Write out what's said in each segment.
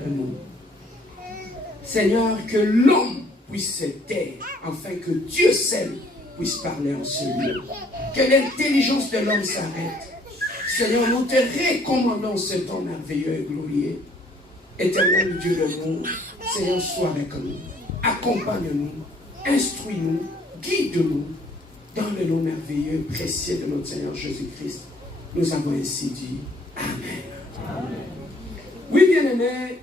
parle-nous. Seigneur, que l'homme puisse se taire, afin que Dieu seul puisse parler en ce lieu. Que l'intelligence de l'homme s'arrête. Seigneur, nous te recommandons ce temps merveilleux et glorieux. Éternel Dieu de nous, Seigneur, sois avec nous. Accompagne-nous, instruis-nous, guide-nous dans le nom merveilleux et précieux de notre Seigneur Jésus-Christ. Nous avons ainsi dit Amen. Amen. Oui, bien-aimés,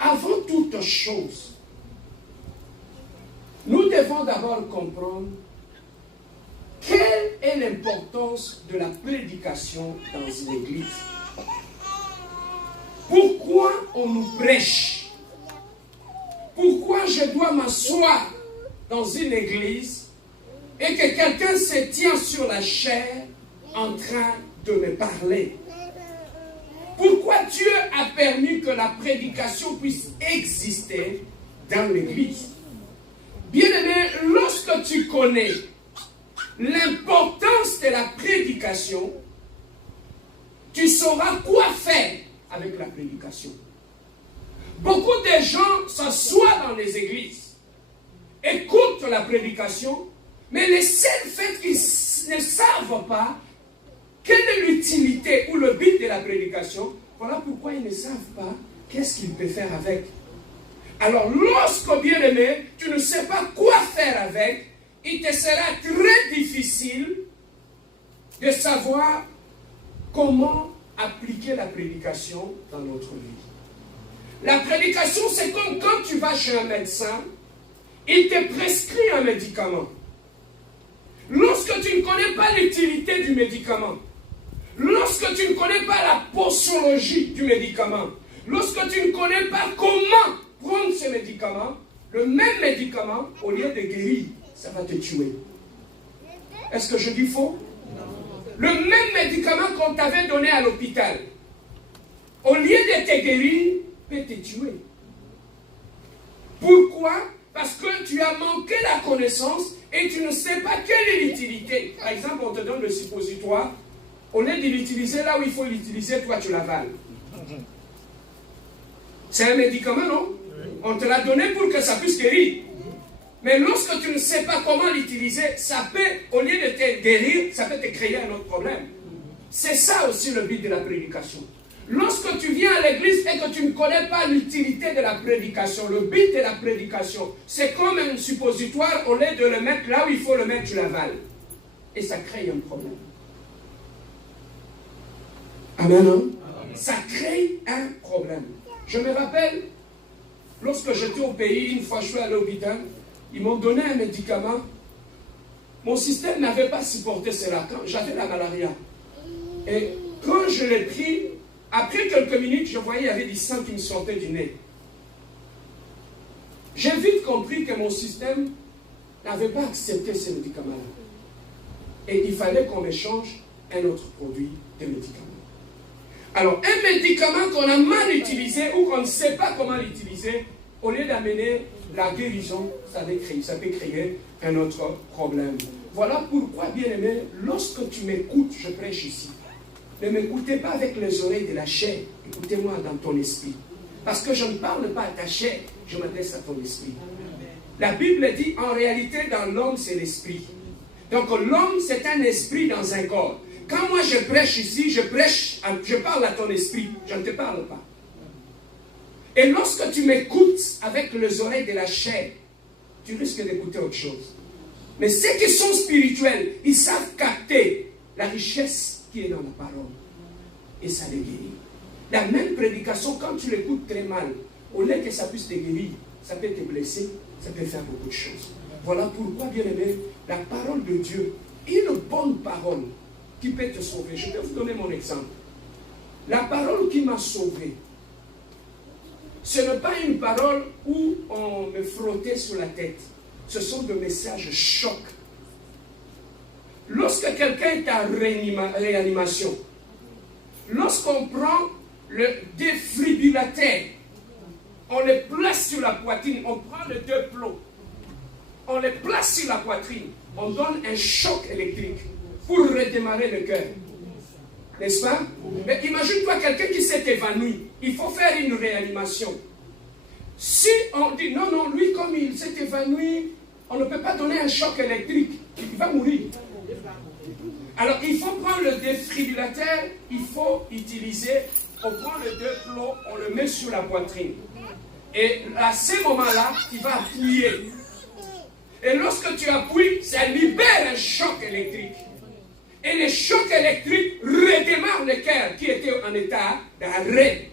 avant toute chose, nous devons d'abord comprendre quelle est l'importance de la prédication dans une église. Pourquoi on nous prêche? Pourquoi je dois m'asseoir dans une église et que quelqu'un se tient sur la chaire en train de me parler? Pourquoi Dieu a permis que la prédication puisse exister dans l'église? Bien-aimé, lorsque tu connais l'importance de la prédication, tu sauras quoi faire avec la prédication. Beaucoup de gens s'assoient dans les églises, écoutent la prédication, mais le seul fait qu'ils ne savent pas quelle est l'utilité ou le but de la prédication, voilà pourquoi ils ne savent pas qu'est-ce qu'ils peuvent faire avec. Alors, lorsque, bien-aimé, tu ne sais pas quoi faire avec, il te sera très difficile de savoir comment appliquer la prédication dans notre vie. La prédication, c'est comme quand tu vas chez un médecin, il te prescrit un médicament. Lorsque tu ne connais pas l'utilité du médicament, lorsque tu ne connais pas la posologie du médicament, lorsque tu ne connais pas comment prendre ce médicament, le même médicament, au lieu de guérir, ça va te tuer. Est-ce que je dis faux? Le même médicament qu'on t'avait donné à l'hôpital, au lieu de te guérir, peut te tuer. Pourquoi? Parce que tu as manqué la connaissance et tu ne sais pas quelle est l'utilité. Par exemple, on te donne le suppositoire, au lieu de l'utiliser là où il faut l'utiliser, toi tu l'avales. C'est un médicament, non? On te l'a donné pour que ça puisse guérir. Mais lorsque tu ne sais pas comment l'utiliser, ça peut, au lieu de te guérir, ça peut te créer un autre problème. C'est ça aussi le but de la prédication. Lorsque tu viens à l'église et que tu ne connais pas l'utilité de la prédication, le but de la prédication, c'est comme un suppositoire, au lieu de le mettre là où il faut le mettre, tu l'avales. Et ça crée un problème. Amen, non? Ça crée un problème. Je me rappelle, lorsque j'étais au pays, une fois je suis allé à l'hôpital, ils m'ont donné un médicament. Mon système n'avait pas supporté cela. J'avais la malaria. Et quand je l'ai pris, après quelques minutes, je voyais qu'il y avait du sang qui me sortait du nez. J'ai vite compris que mon système n'avait pas accepté ce médicament-là. Et il fallait qu'on échange un autre produit de médicament. Alors, un médicament qu'on a mal utilisé ou qu'on ne sait pas comment l'utiliser, au lieu d'amener la guérison, ça peut créer un autre problème. Voilà pourquoi, bien-aimé, lorsque tu m'écoutes, je prêche ici. Ne m'écoutez pas avec les oreilles de la chair, écoutez-moi dans ton esprit. Parce que je ne parle pas à ta chair, je m'adresse à ton esprit. La Bible dit, en réalité, dans l'homme, c'est l'esprit. Donc l'homme, c'est un esprit dans un corps. Quand moi je prêche ici, je parle à ton esprit, je ne te parle pas. Et lorsque tu m'écoutes avec les oreilles de la chair, tu risques d'écouter autre chose. Mais ceux qui sont spirituels, ils savent capter la richesse qui est dans la parole. Et ça les guérit. La même prédication, quand tu l'écoutes très mal, au lieu que ça puisse te guérir, ça peut te blesser, ça peut faire beaucoup de choses. Voilà pourquoi, bien aimé, la parole de Dieu, une bonne parole qui peut te sauver. Je vais vous donner mon exemple. La parole qui m'a sauvé, ce n'est pas une parole où on me frottait sur la tête. Ce sont des messages chocs. Lorsque quelqu'un est en réanimation, lorsqu'on prend le défibrillateur, on le place sur la poitrine, on prend les deux plots, on les place sur la poitrine, on donne un choc électrique pour redémarrer le cœur. N'est-ce pas? Mais imagine-toi quelqu'un qui s'est évanoui. Il faut faire une réanimation. Si on dit non, non, lui comme il s'est évanoui, on ne peut pas donner un choc électrique. Il va mourir. Alors il faut prendre le défibrillateur, il faut utiliser, on prend le deux plots, on le met sur la poitrine. Et à ce moment-là, tu vas appuyer. Et lorsque tu appuies, ça libère un choc électrique. Et le choc électrique redémarre le cœur qui était en état d'arrêt.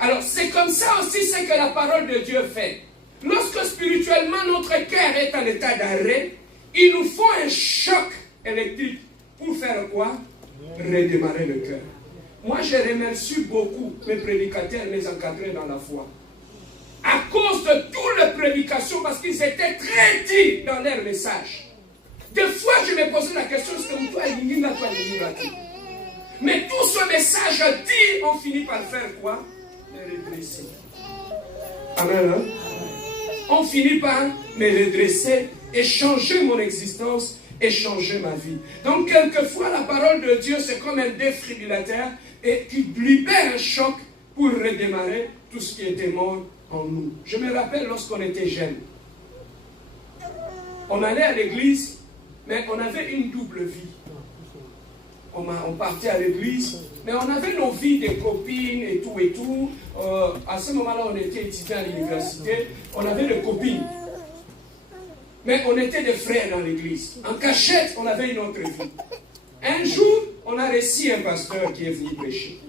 Alors c'est comme ça aussi ce que la parole de Dieu fait. Lorsque spirituellement notre cœur est en état d'arrêt, il nous faut un choc électrique pour faire quoi? Redémarrer le cœur. Moi, je remercie beaucoup mes prédicateurs, mes encadrés dans la foi. À cause de toutes les prédications, parce qu'ils étaient très dits dans leur message. Des fois, je me posais la question, est-ce que toi, mais tout ce message dit, on finit par faire quoi? Me redresser. Amen. Hein? On finit par me redresser et changer mon existence et changer ma vie. Donc, quelquefois, la parole de Dieu, c'est comme un défibrillateur et qui libère un choc pour redémarrer tout ce qui était mort en nous. Je me rappelle lorsqu'on était jeunes. On allait à l'église, mais on avait une double vie. On partait à l'église, mais on avait nos vies de copines et tout et tout. À ce moment-là, on était étudiants à l'université, on avait des copines. Mais on était des frères dans l'église. En cachette, on avait une autre vie. Un jour, on a reçu un pasteur qui est venu prêcher.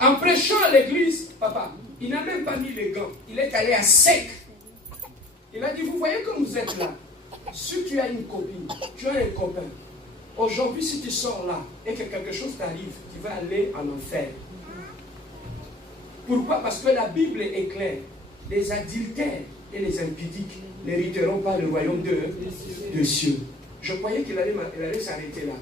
En prêchant à l'église, papa, il n'a même pas mis les gants. Il est allé à sec. Il a dit, vous voyez comme vous êtes là. Si tu as une copine, tu as un copain. Aujourd'hui, si tu sors là et que quelque chose t'arrive, tu vas aller en enfer. Pourquoi? Parce que la Bible est claire. Les adultères et les impudiques n'hériteront pas le royaume de cieux. Je croyais qu'il allait s'arrêter là.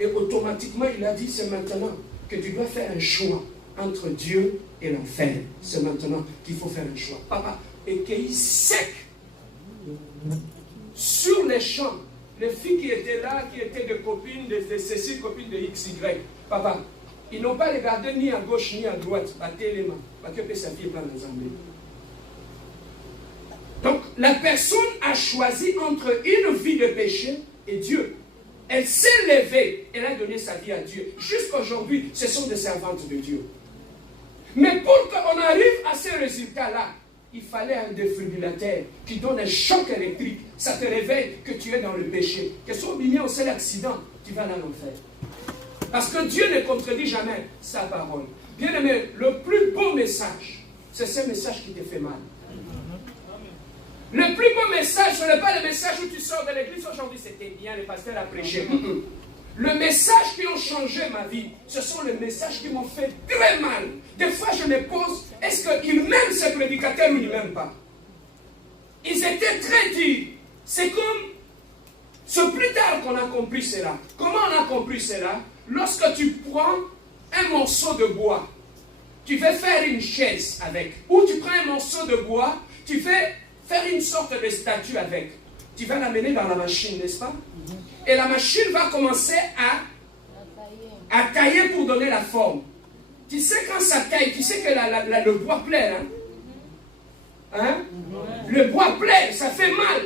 Et automatiquement, il a dit, c'est maintenant que tu dois faire un choix entre Dieu et l'enfer. C'est maintenant qu'il faut faire un choix. Papa, et qu'il sec sur les champs, les filles qui étaient là, qui étaient des copines, de ces copines de XY, papa, ils n'ont pas regardé ni à gauche ni à droite, battez les mains, parce que sa fille est pas dans l'assemblée. Donc, la personne a choisi entre une vie de péché et Dieu. Elle s'est levée, elle a donné sa vie à Dieu. Jusqu'à aujourd'hui, ce sont des servantes de Dieu. Mais pour qu'on arrive à ces résultats-là, il fallait un défibrillateur qui donne un choc électrique. Ça te réveille que tu es dans le péché. Que soit au seul accident, tu vas dans l'enfer. Parce que Dieu ne contredit jamais sa parole. Bien aimé, le plus beau message, c'est ce message qui te fait mal. Le plus beau message, ce n'est pas le message où tu sors de l'église aujourd'hui, c'était bien, le pasteur a prêché. Le message qui ont changé ma vie, ce sont les messages qui m'ont fait très mal. Des fois, je me pose, est-ce qu'ils m'aiment ces prédicateurs ou ils ne m'aiment pas? Ils étaient très durs. C'est comme, c'est plus tard qu'on a compris cela. Comment on a compris cela? Lorsque tu prends un morceau de bois, tu veux faire une chaise avec. Ou tu prends un morceau de bois, tu fais faire une sorte de statue avec. Tu vas l'amener dans la machine, n'est-ce pas? Et la machine va commencer à tailler pour donner la forme. Tu sais quand ça taille, tu sais que le bois plaît. Hein? Le bois plaît, ça fait mal.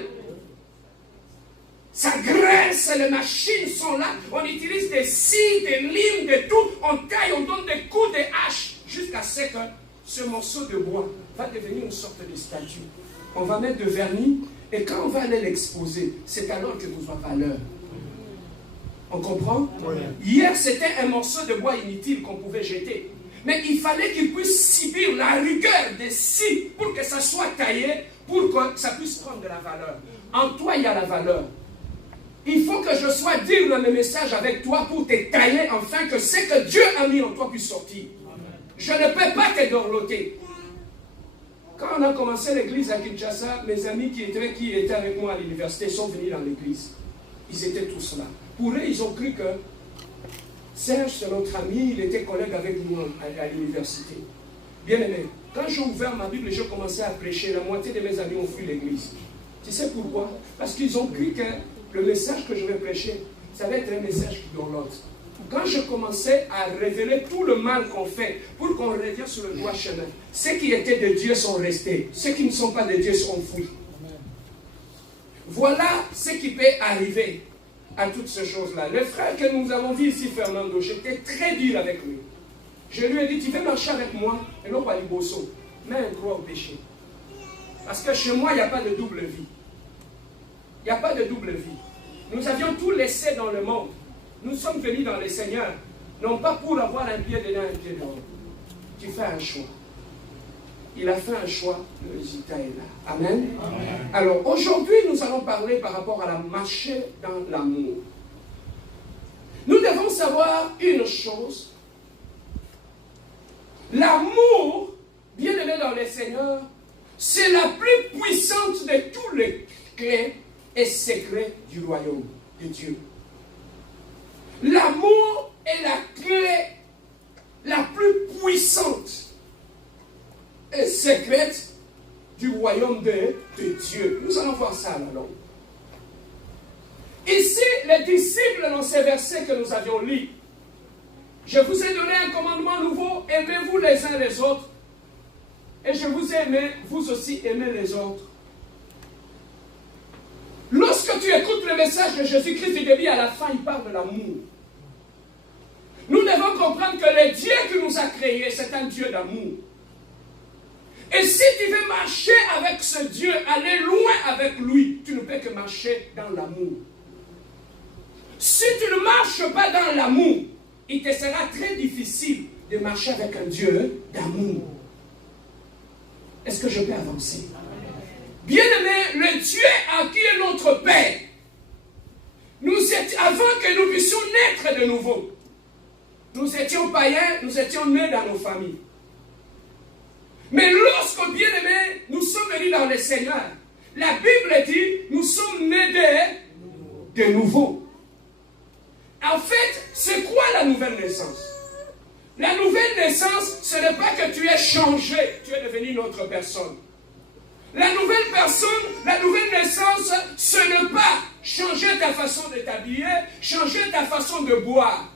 Ça graisse, les machines sont là. On utilise des scies, des limes, de tout. On taille, on donne des coups de hache jusqu'à ce que ce morceau de bois va devenir une sorte de statue. On va mettre de vernis et quand on va aller l'exposer, c'est alors que vous aurez valeur. On comprend? Oui. Hier, c'était un morceau de bois inutile qu'on pouvait jeter. Mais il fallait qu'il puisse subir la rigueur des scies pour que ça soit taillé, pour que ça puisse prendre de la valeur. En toi, il y a la valeur. Il faut que je sois dire dans mes messages avec toi pour te tailler, afin que ce que Dieu a mis en toi puisse sortir. Je ne peux pas te dorloter. Quand on a commencé l'église à Kinshasa, mes amis qui étaient avec moi à l'université sont venus dans l'église. Ils étaient tous là. Pour eux, ils ont cru que Serge, c'est notre ami, il était collègue avec nous à l'université. Bien aimé, quand j'ai ouvert ma Bible et j'ai commencé à prêcher, la moitié de mes amis ont fui l'église. Tu sais pourquoi? Parce qu'ils ont cru que le message que je vais prêcher, ça va être un message qui donne l'autre. Quand je commençais à révéler tout le mal qu'on fait pour qu'on revienne sur le droit chemin, ceux qui étaient de Dieu sont restés, ceux qui ne sont pas de Dieu sont fuis. Voilà ce qui peut arriver à toutes ces choses-là. Le frère que nous avons vu ici, Fernando, j'étais très dur avec lui. Je lui ai dit, tu veux marcher avec moi, et non pas les bossons, mets un croix au péché. Parce que chez moi, il n'y a pas de double vie. Il n'y a pas de double vie. Nous avions tout laissé dans le monde. Nous sommes venus dans le Seigneur, non pas pour avoir un pied dedans, un pied dehors. Tu fais un choix. Il a fait un choix, le résultat est là. Amen. Amen. Alors aujourd'hui, nous allons parler par rapport à la marcher dans l'amour. Nous devons savoir une chose. L'amour, bien aimé dans le Seigneur, c'est la plus puissante de tous les clés et secrets du royaume de Dieu. L'amour est la clé la plus puissante et secrète du royaume de Dieu. Nous allons voir ça là-dedans. Ici, les disciples, dans ces versets que nous avions lus, je vous ai donné un commandement nouveau, aimez-vous les uns les autres, et je vous ai aimé, vous aussi aimez les autres. Lorsque tu écoutes le message de Jésus-Christ du début à la fin, il parle de l'amour. Nous devons comprendre que le Dieu qui nous a créés, c'est un Dieu d'amour. Et si tu veux marcher avec ce Dieu, aller loin avec lui, tu ne peux que marcher dans l'amour. Si tu ne marches pas dans l'amour, il te sera très difficile de marcher avec un Dieu d'amour. Est-ce que je peux avancer? Bien-aimé, le Dieu qui est notre Père, avant que nous puissions naître de nouveau, nous étions païens, nous étions nés dans nos familles. Mais lorsque, bien-aimés, nous sommes venus dans le Seigneur, la Bible dit, nous sommes nés de nouveau. En fait, c'est quoi la nouvelle naissance? La nouvelle naissance, ce n'est pas que tu es changé, tu es devenu une autre personne. La nouvelle personne, la nouvelle naissance, ce n'est pas changer ta façon de t'habiller, changer ta façon de boire.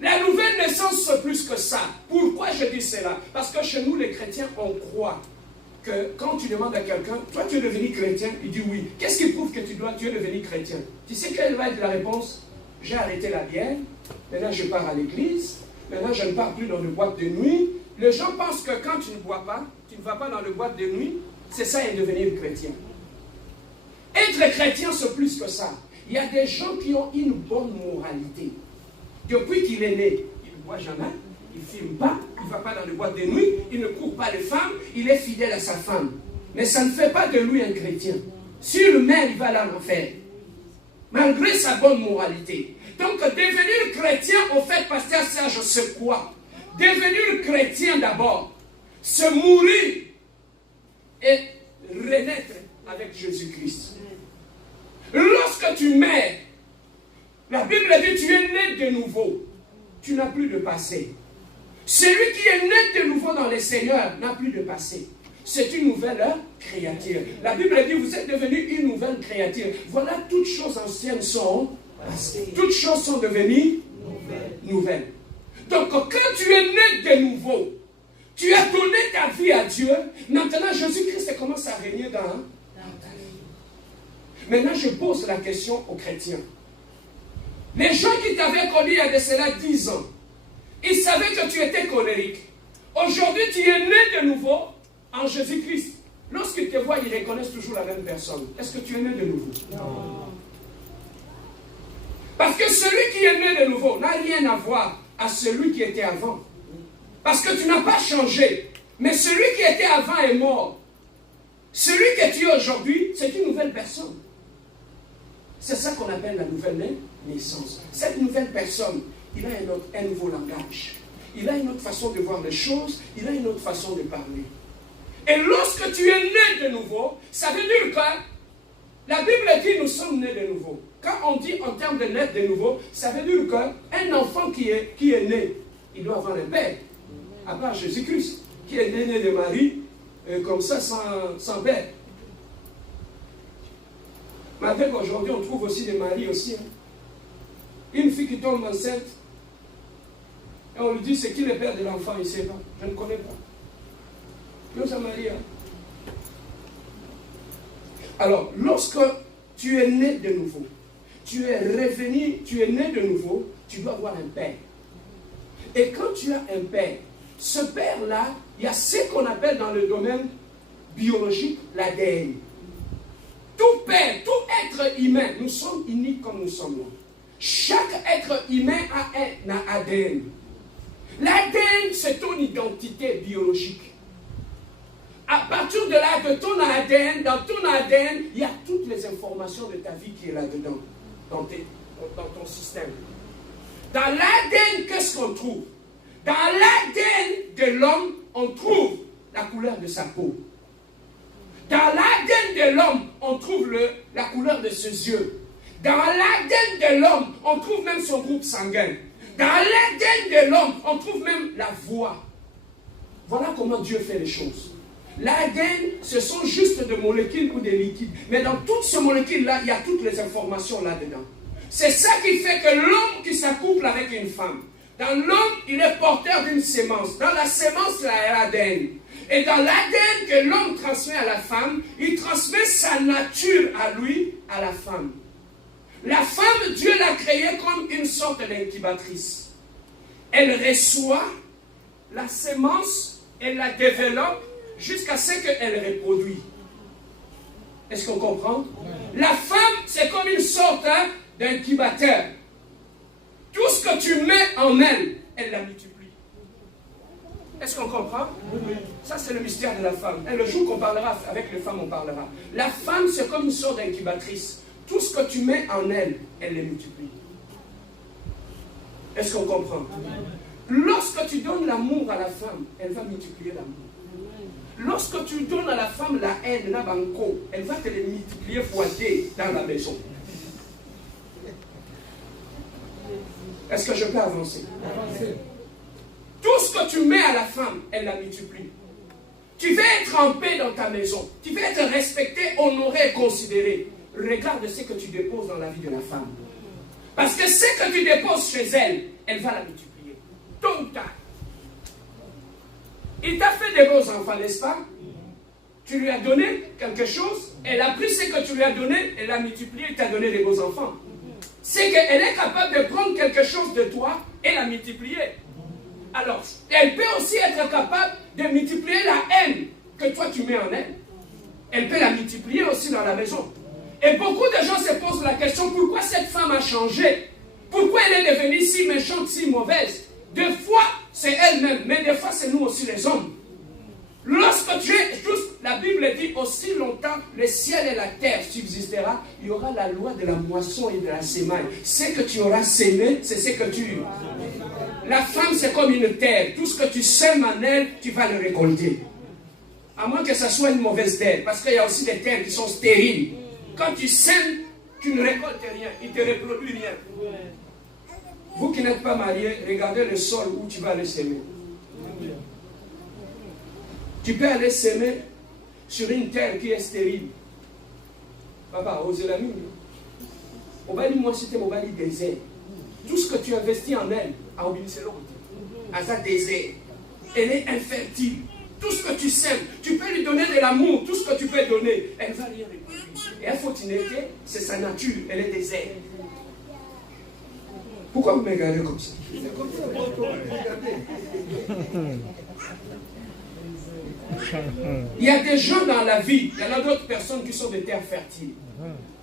La nouvelle naissance, c'est plus que ça. Pourquoi je dis cela? Parce que chez nous, les chrétiens, on croit que quand tu demandes à quelqu'un, toi tu es devenu chrétien, il dit oui. Qu'est-ce qui prouve que tu es devenu chrétien? Tu sais quelle va être la réponse? J'ai arrêté la bière, maintenant je pars à l'église, maintenant je ne pars plus dans les boîtes de nuit. Les gens pensent que quand tu ne bois pas, tu ne vas pas dans les boîtes de nuit, c'est ça et devenir chrétien. Être chrétien, c'est plus que ça. Il y a des gens qui ont une bonne moralité. Depuis qu'il est né, il ne boit jamais, il ne fume pas, il ne va pas dans les boîtes de nuit, il ne court pas les femmes, il est fidèle à sa femme. Mais ça ne fait pas de lui un chrétien. Sur le même, il va là en enfer. Malgré sa bonne moralité. Donc, devenir chrétien, en fait, pasteur Serge, c'est quoi? Devenir chrétien d'abord, c'est mourir et renaître avec Jésus-Christ. Lorsque tu meurs, la Bible dit tu es né de nouveau. Tu n'as plus de passé. Celui qui est né de nouveau dans le Seigneur n'a plus de passé. C'est une nouvelle créature. La Bible dit vous êtes devenu une nouvelle créature. Voilà, toutes choses anciennes sont passées. Toutes choses sont devenues nouvelles. Donc quand tu es né de nouveau, tu as donné ta vie à Dieu. Maintenant Jésus-Christ commence à régner dans ta vie. Maintenant je pose la question aux chrétiens. Les gens qui t'avaient connu il y a de cela 10 ans, ils savaient que tu étais colérique. Aujourd'hui, tu es né de nouveau en Jésus-Christ. Lorsqu'ils te voient, ils reconnaissent toujours la même personne. Est-ce que tu es né de nouveau? Non. Parce que celui qui est né de nouveau n'a rien à voir à celui qui était avant. Parce que tu n'as pas changé. Mais celui qui était avant est mort. Celui que tu es aujourd'hui, c'est une nouvelle personne. C'est ça qu'on appelle la nouvelle naissance. Cette nouvelle personne, il a un nouveau langage. Il a une autre façon de voir les choses. Il a une autre façon de parler. Et lorsque tu es né de nouveau, ça veut dire que la Bible dit nous sommes nés de nouveau. Quand on dit en termes de naître de nouveau, ça veut dire qu'un enfant qui est né, il doit avoir un père. À part Jésus-Christ, qui est né de Marie, comme ça, sans père. Malgré qu'aujourd'hui, on trouve aussi des maris aussi. Hein. Une fille qui tombe enceinte, et on lui dit, c'est qui le père de l'enfant? Il ne sait pas. Je ne connais pas. Dieu ça Maria. Alors, lorsque tu es né de nouveau, tu es revenu, tu es né de nouveau, tu dois avoir un père. Et quand tu as un père, ce père-là, il y a ce qu'on appelle dans le domaine biologique l'ADN. Tout père, tout être humain, nous sommes unis comme nous sommes là. Chaque être humain a un ADN. L'ADN, c'est ton identité biologique. À partir de là, de ton ADN, dans ton ADN, il y a toutes les informations de ta vie qui est là-dedans, dans ton système. Dans l'ADN, qu'est-ce qu'on trouve? Dans l'ADN de l'homme, on trouve la couleur de sa peau. Dans l'ADN de l'homme, on trouve la couleur de ses yeux. Dans l'ADN de l'homme, on trouve même son groupe sanguin. Dans l'ADN de l'homme, on trouve même la voix. Voilà comment Dieu fait les choses. L'ADN, ce sont juste des molécules ou des liquides. Mais dans toutes ces molécules-là, il y a toutes les informations là-dedans. C'est ça qui fait que l'homme qui s'accouple avec une femme, dans l'homme, il est porteur d'une sémence. Dans la sémence, il y a l'ADN. Et dans l'ADN que l'homme transmet à la femme, il transmet sa nature à lui, à la femme. La femme, Dieu l'a créée comme une sorte d'incubatrice. Elle reçoit la sémence, elle la développe jusqu'à ce qu'elle reproduise. Est-ce qu'on comprend? La femme, c'est comme une sorte d'incubateur. Tout ce que tu mets en elle, elle la multiplie. Est-ce qu'on comprend? Oui. Ça, c'est le mystère de la femme. Et le jour qu'on parlera avec les femmes, on parlera. La femme, c'est comme une sorte d'incubatrice. Tout ce que tu mets en elle, elle les multiplie. Est-ce qu'on comprend? Lorsque tu donnes l'amour à la femme, elle va multiplier l'amour. Lorsque tu donnes à la femme la haine, la banco, elle va te les multiplier fois deux dans la maison. Est-ce que je peux avancer? Tout ce que tu mets à la femme, elle la multiplie. Tu veux être en paix dans ta maison. Tu veux être respecté, honoré, considéré. Regarde ce que tu déposes dans la vie de la femme. Parce que ce que tu déposes chez elle, elle va la multiplier. Tôt ou tard. Il t'a fait des beaux enfants, n'est-ce pas? Tu lui as donné quelque chose, elle a pris ce que tu lui as donné, elle l'a multiplié, elle t'a donné des beaux enfants. C'est qu'elle est capable de prendre quelque chose de toi et la multiplier. Alors, elle peut aussi être capable de multiplier la haine que toi tu mets en elle. Elle peut la multiplier aussi dans la maison. Et beaucoup de gens se posent la question, pourquoi cette femme a changé? Pourquoi elle est devenue si méchante, si mauvaise? Des fois, c'est elle-même, mais des fois, c'est nous aussi les hommes. Lorsque tu es juste, la Bible dit, aussi longtemps le ciel et la terre subsistera, il y aura la loi de la moisson et de la semaille. Ce que tu auras sémé, c'est ce que tu... La femme, c'est comme une terre. Tout ce que tu sèmes en elle, tu vas le récolter. À moins que ce soit une mauvaise terre. Parce qu'il y a aussi des terres qui sont stériles. Quand tu sèmes, tu ne récoltes rien. Il ne te reproduit rien. Vous qui n'êtes pas mariés, regardez le sol où tu vas aller s'aimer. Tu peux aller s'aimer sur une terre qui est stérile. Papa, osez la mine. On va dire, moi, c'était mon bali désert. Tout ce que tu investis en elle, a oublié c'est l'autre. À sa désert. Elle est infertile. Tout ce que tu sèmes, tu peux lui donner de l'amour, tout ce que tu peux donner, elle va rien reproduire. Et elle faut t'inquiéter, c'est sa nature, elle est désert. Pourquoi vous me regardez comme ça? C'est comme ça, regardez. Il y a des gens dans la vie, il y en a d'autres personnes qui sont des terres fertiles.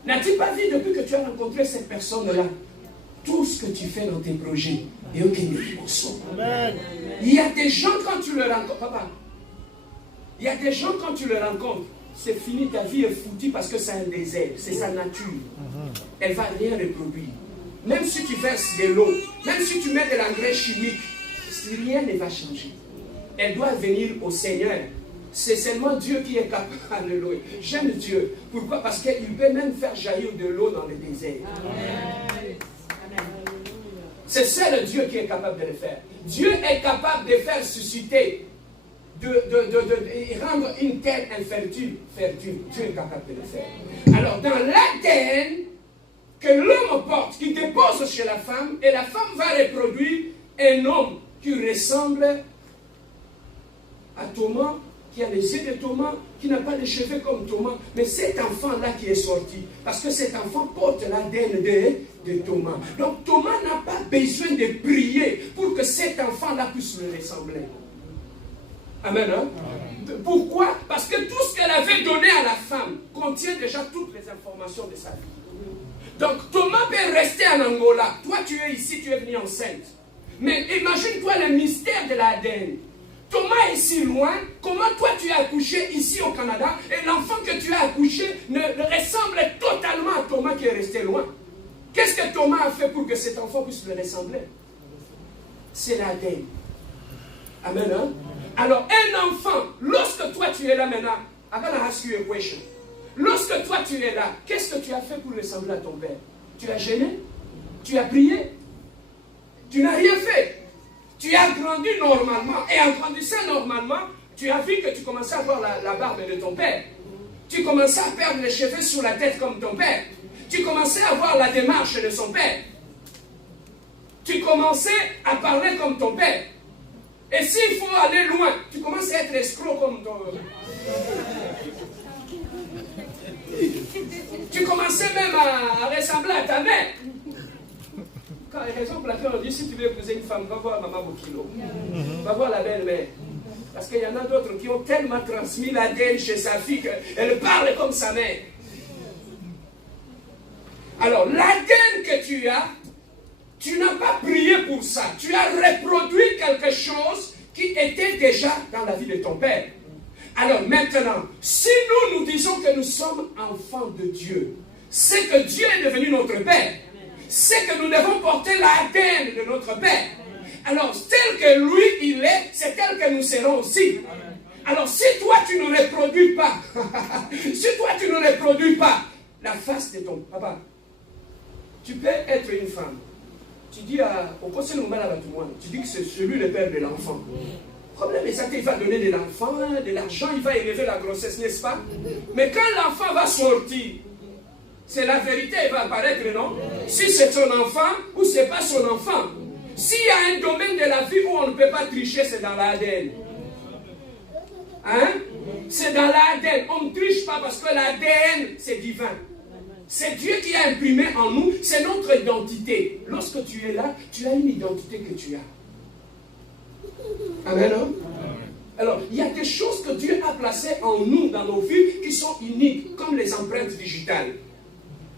N'as-tu pas vu depuis que tu as rencontré cette personne-là? Tout ce que tu fais dans tes projets, il y a des gens quand tu le rencontres, papa, il y a des gens quand tu le rencontres, c'est fini, ta vie est foutue parce que c'est un désert, c'est sa nature. Elle ne va rien reproduire. Même si tu verses de l'eau, même si tu mets de l'engrais chimique, rien ne va changer. Elle doit venir au Seigneur. C'est seulement Dieu qui est capable de l'eau. J'aime Dieu. Pourquoi? Parce qu'il peut même faire jaillir de l'eau dans le désert. Amen. C'est seul Dieu qui est capable de le faire. Dieu est capable de faire susciter, de rendre une terre infertile. Dieu est capable de le faire. Alors, dans l'ADN, que l'homme porte, qui dépose chez la femme, et la femme va reproduire un homme qui ressemble à Thomas, qui a les yeux de Thomas, qui n'a pas les cheveux comme Thomas. Mais cet enfant-là qui est sorti, parce que cet enfant porte l'ADN de Thomas. Donc Thomas n'a pas besoin de prier pour que cet enfant-là puisse le ressembler. Amen. Hein? Pourquoi? Parce que tout ce qu'elle avait donné à la femme contient déjà toutes les informations de sa vie. Donc Thomas peut rester en Angola. Toi tu es ici, tu es venu enceinte. Mais imagine-toi le mystère de l'ADN. Thomas est si loin, comment toi tu as accouché ici au Canada et l'enfant que tu as accouché ressemble totalement à Thomas qui est resté loin. Qu'est-ce que Thomas a fait pour que cet enfant puisse le ressembler? C'est l'ADN. Amen. Hein? Alors un enfant, lorsque toi tu es là maintenant, I'm going to ask you a question. Lorsque toi tu es là, qu'est-ce que tu as fait pour ressembler à ton père? Tu as gêné? Tu as prié? Tu n'as rien fait. Tu as grandi normalement. Et en grandissant normalement, tu as vu que tu commençais à avoir la barbe de ton père. Tu commençais à perdre les cheveux sur la tête comme ton père. Tu commençais à avoir la démarche de son père. Tu commençais à parler comme ton père. Et s'il faut aller loin, tu commences à être escroc comme ton... Tu commençais même à ressembler à ta mère. Quand raison pour laquelle on dit, si tu veux épouser une femme, va voir Maman Bokilo. Va voir la belle-mère. Parce qu'il y en a d'autres qui ont tellement transmis l'ADN chez sa fille qu'elle parle comme sa mère. Alors, l'ADN que tu as, tu n'as pas prié pour ça. Tu as reproduit quelque chose qui était déjà dans la vie de ton père. Alors maintenant, si nous disons que nous sommes enfants de Dieu, c'est que Dieu est devenu notre Père. C'est que nous devons porter l'ADN de notre Père. Alors, tel que lui, il est, c'est tel que nous serons aussi. Alors, si toi, tu ne reproduis pas, si toi, tu ne reproduis pas la face de ton papa, tu peux être une femme. Tu dis au conseil normal à tout le monde, tu dis que c'est celui le père de l'enfant. Le problème est ça qu'il va donner de l'enfant, de l'argent, il va élever la grossesse, n'est-ce pas? Mais quand l'enfant va sortir, c'est la vérité, elle va apparaître, non? Si c'est son enfant ou c'est pas son enfant. S'il y a un domaine de la vie où on ne peut pas tricher, c'est dans l'ADN. Hein? C'est dans l'ADN. On ne triche pas parce que l'ADN, c'est divin. C'est Dieu qui a imprimé en nous, c'est notre identité. Lorsque tu es là, tu as une identité que tu as. Amen. Non? Alors, il y a des choses que Dieu a placées en nous, dans nos vies, qui sont uniques, comme les empreintes digitales.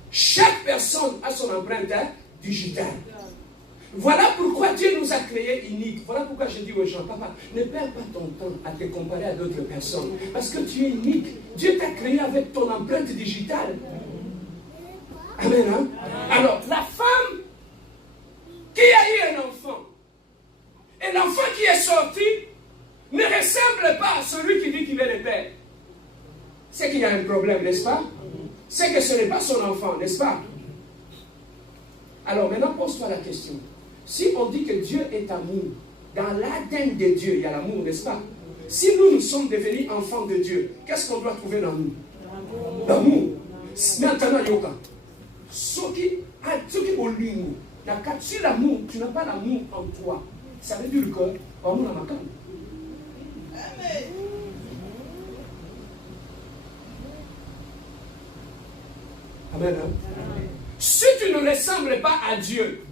Chaque personne a son empreinte digitale. Voilà pourquoi Dieu nous a créés uniques. Voilà pourquoi je dis aux gens, papa, ne perds pas ton temps à te comparer à d'autres personnes. Parce que tu es unique. Dieu t'a créé avec ton empreinte digitale. Amen. Hein? Alors, la femme qui a eu un enfant, et l'enfant qui est sorti, ne ressemble pas à celui qui dit qu'il est le père. C'est qu'il y a un problème, n'est-ce pas? C'est que ce n'est pas son enfant, n'est-ce pas? Alors maintenant, pose-toi la question. Si on dit que Dieu est amour, dans l'ADN de Dieu, il y a l'amour, n'est-ce pas? Si nous sommes devenus enfants de Dieu, qu'est-ce qu'on doit trouver dans nous? L'amour. Maintenant, Yoka. Ceux qui ont l'amour, si l'amour, tu n'as pas l'amour en toi, ça veut dire que l'amour n'a pas. Amen. Hein? Si tu ne ressembles pas à Dieu,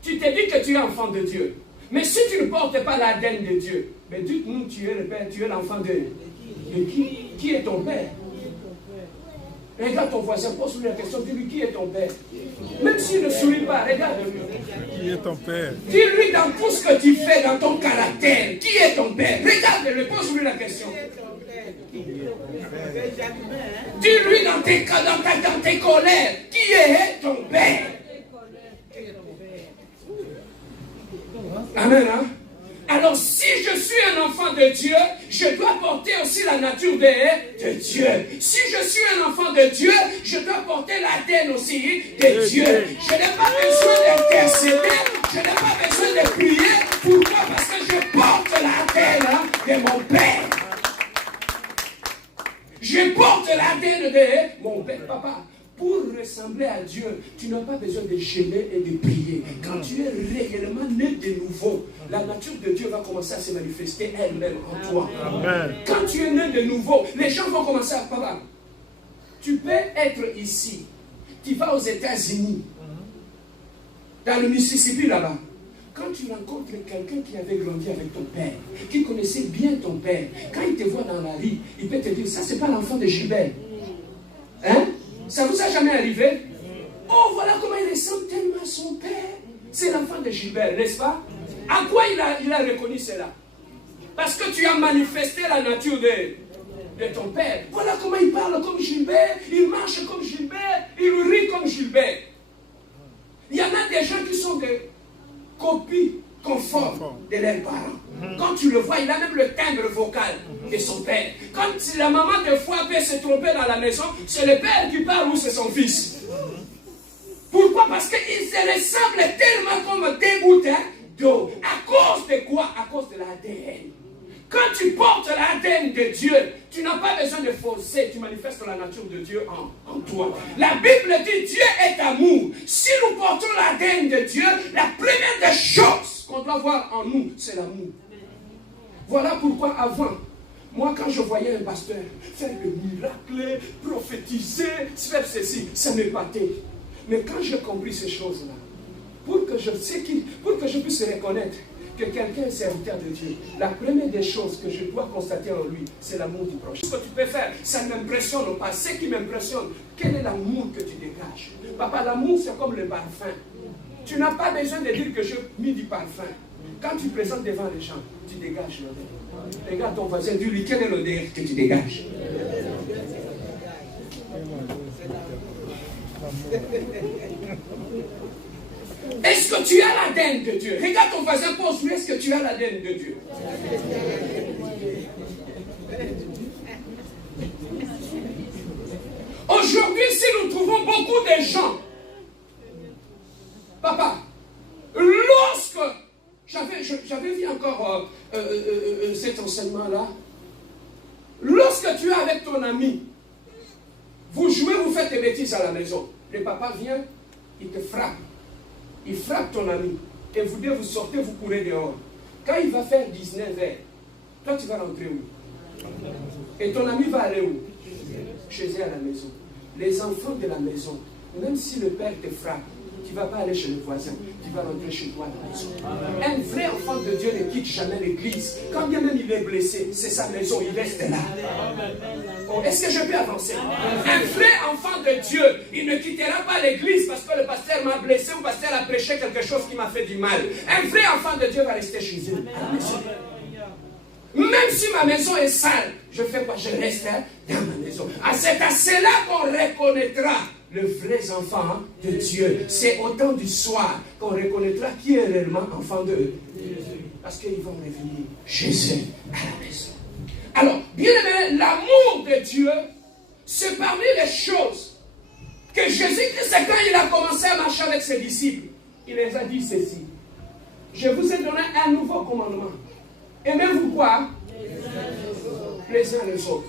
tu te dis que tu es enfant de Dieu. Mais si tu ne portes pas l'ADN de Dieu, mais dites-nous, tu es le père, tu es l'enfant de qui? Qui est ton père? Regarde ton voisin, pose-lui la question, dis-lui qui est ton père. Même s'il ne sourit pas, regarde-lui. Qui est ton père? Dis-lui dans tout ce que tu fais, dans ton caractère, qui est ton père? Regarde-le, pose-lui la question. Dis-lui dans tes colères, qui est ton père? Amen. Hein? Alors si je suis un enfant de Dieu, je dois porter aussi la nature de Dieu. Si je suis un enfant de Dieu, je dois porter l'ADN aussi de Dieu. Je n'ai pas besoin d'intercéder, je n'ai pas besoin de prier. Pourquoi? Parce que je porte l'ADN de mon Père. Je porte l'ADN de mon Père. Papa, Pour ressembler à Dieu, tu n'as pas besoin de jeûner et de prier. Quand tu es réellement né de nouveau, la nature de Dieu va commencer à se manifester elle-même en toi. Amen. Quand tu es né de nouveau, les gens vont commencer à parler. Tu peux être ici. Tu vas aux États-Unis, dans le Mississippi là-bas. Quand tu rencontres quelqu'un qui avait grandi avec ton père, qui connaissait bien ton père, quand il te voit dans la rue, il peut te dire, ça c'est pas l'enfant de Gilbert. Hein? Ça vous a jamais arrivé? Oh, voilà comment il ressemble tellement à son père. C'est l'enfant de Gilbert, n'est-ce pas? À quoi il a reconnu cela? Parce que tu as manifesté la nature de ton père. Voilà comment il parle comme Gilbert, il marche comme Gilbert, il rit comme Gilbert. Il y en a des gens qui sont des copies conformes de leurs parents. Quand tu le vois, il a même le timbre vocal de son père. Quand la maman des fois peut se tromper dans la maison, c'est le père qui parle ou c'est son fils. Pourquoi? Parce qu'ils se ressemblent tellement comme des boutins d'eau. À cause de quoi? À cause de l'ADN. Quand tu portes l'ADN de Dieu, tu n'as pas besoin de forcer, tu manifestes la nature de Dieu en toi. La Bible dit Dieu est amour. Si nous portons l'ADN de Dieu, la première des choses qu'on doit voir en nous, c'est l'amour. Voilà pourquoi avant, moi quand je voyais un pasteur faire des miracles, prophétiser, faire ceci, ça m'épatait. Mais quand j'ai compris ces choses-là, pour que je puisse reconnaître que quelqu'un est serviteur de Dieu, la première des choses que je dois constater en lui, c'est l'amour du prochain. Ce que tu peux faire, ça ne m'impressionne pas. Ce qui m'impressionne, quel est l'amour que tu dégages? Papa, l'amour c'est comme le parfum. Tu n'as pas besoin de dire que j'ai mis du parfum. Quand tu présentes devant les gens, tu dégages l'odeur. Regarde ton voisin, dis-lui, quelle est l'odeur que tu dégages? Est-ce que tu as l'ADN de Dieu? Regarde ton voisin, pose-lui, est-ce que tu as l'ADN de Dieu? Aujourd'hui, si nous trouvons beaucoup de gens, papa, lorsque j'avais vu encore cet enseignement-là, lorsque tu es avec ton ami, vous jouez, vous faites des bêtises à la maison, le papa vient, il te frappe. Il frappe ton ami. Et vous deux, vous sortez, vous courez dehors. Quand il va faire 19h, toi, tu vas rentrer où? Et ton ami va aller où? Chez eux à la maison. Les enfants de la maison, même si le père te frappe, tu ne vas pas aller chez le voisin, tu vas rentrer chez toi à la maison. Un vrai enfant de Dieu ne quitte jamais l'église. Quand bien même il est blessé, c'est sa maison, il reste là. Oh, est-ce que je peux avancer? Un vrai enfant de Dieu, il ne quittera pas l'église parce que le pasteur m'a blessé ou le pasteur a prêché quelque chose qui m'a fait du mal. Un vrai enfant de Dieu va rester chez lui, à la maison. Même si ma maison est sale, je fais quoi? Je reste dans ma maison. C'est à cela qu'on reconnaîtra le vrai enfant de Dieu. C'est au temps du soir qu'on reconnaîtra qui est réellement enfant de Dieu. Parce qu'ils vont revenir chez eux à la maison. Alors, bien aimé, l'amour de Dieu, c'est parmi les choses que Jésus-Christ, quand il a commencé à marcher avec ses disciples, il les a dit ceci: je vous ai donné un nouveau commandement. Aimez-vous quoi? Les uns les autres.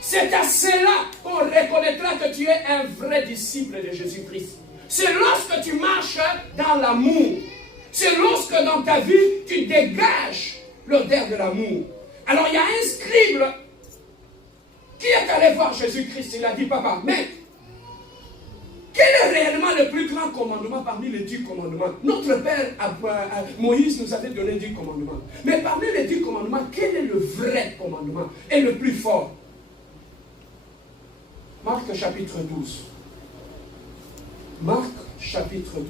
C'est à cela qu'on reconnaîtra que tu es un vrai disciple de Jésus-Christ. C'est lorsque tu marches dans l'amour. C'est lorsque dans ta vie, tu dégages l'odeur de l'amour. Alors il y a un scribe qui est allé voir Jésus-Christ. Il a dit: papa, mais quel est réellement le plus grand commandement parmi les 10 commandements? Notre père Moïse nous avait donné 10 commandements. Mais parmi les 10 commandements, quel est le vrai commandement et le plus fort? Marc chapitre 12. Marc chapitre 12.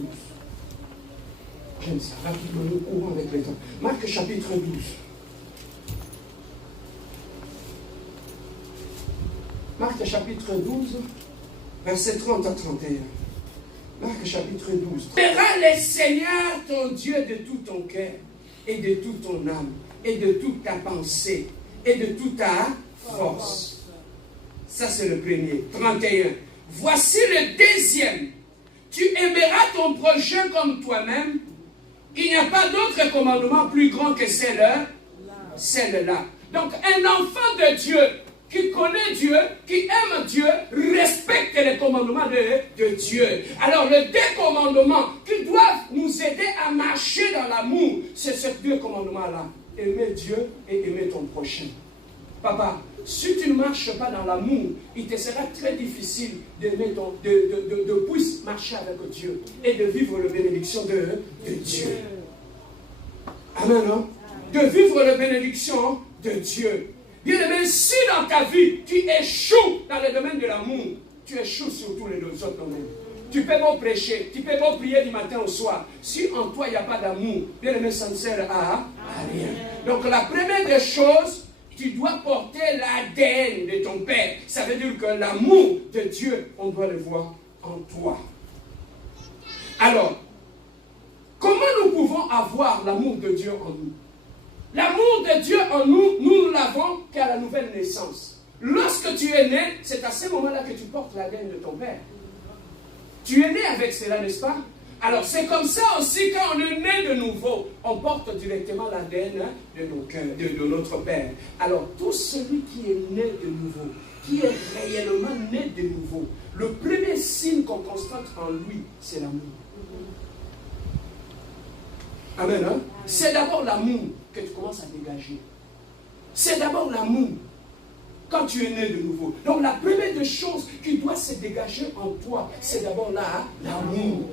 J'aime ça, rapidement, nous courons avec les temps. Marc chapitre 12. Marc chapitre 12, verset 30 à 31. Marc chapitre 12. Tu verras le Seigneur ton Dieu de tout ton cœur, et de toute ton âme, et de toute ta pensée, et de toute ta force. Ça c'est le premier. 31. Voici le deuxième. Tu aimeras ton prochain comme toi-même. Il n'y a pas d'autre commandement plus grand que celle-là. Donc un enfant de Dieu, qui connaît Dieu, qui aime Dieu, respecte les commandements de Dieu. Alors, les deux commandements qui doivent nous aider à marcher dans l'amour, c'est ces deux commandements-là. Aimer Dieu et aimer ton prochain. Papa, si tu ne marches pas dans l'amour, il te sera très difficile de pouvoir marcher avec Dieu et de vivre la bénédiction de Dieu. Amen, non? De vivre la bénédiction de Dieu. Bien aimé, si dans ta vie, tu échoues dans le domaine de l'amour, tu échoues sur tous les autres domaines. Tu peux pas prêcher, tu peux pas prier du matin au soir. Si en toi, il n'y a pas d'amour, bien aimé, ça ne sert à rien. Donc la première des choses, tu dois porter l'ADN de ton Père. Ça veut dire que l'amour de Dieu, on doit le voir en toi. Alors, comment nous pouvons avoir l'amour de Dieu en nous? L'amour de Dieu en nous, nous ne l'avons qu'à la nouvelle naissance. Lorsque tu es né, c'est à ce moment-là que tu portes l'ADN de ton Père. Tu es né avec cela, n'est-ce pas? Alors c'est comme ça aussi, quand on est né de nouveau, on porte directement l'ADN de notre Père. Alors tout celui qui est né de nouveau, qui est réellement né de nouveau, le premier signe qu'on constate en lui, c'est l'amour. Amen, hein? C'est d'abord l'amour que tu commences à dégager. C'est d'abord l'amour quand tu es né de nouveau. Donc la première des choses qui doit se dégager en toi, c'est d'abord l'amour.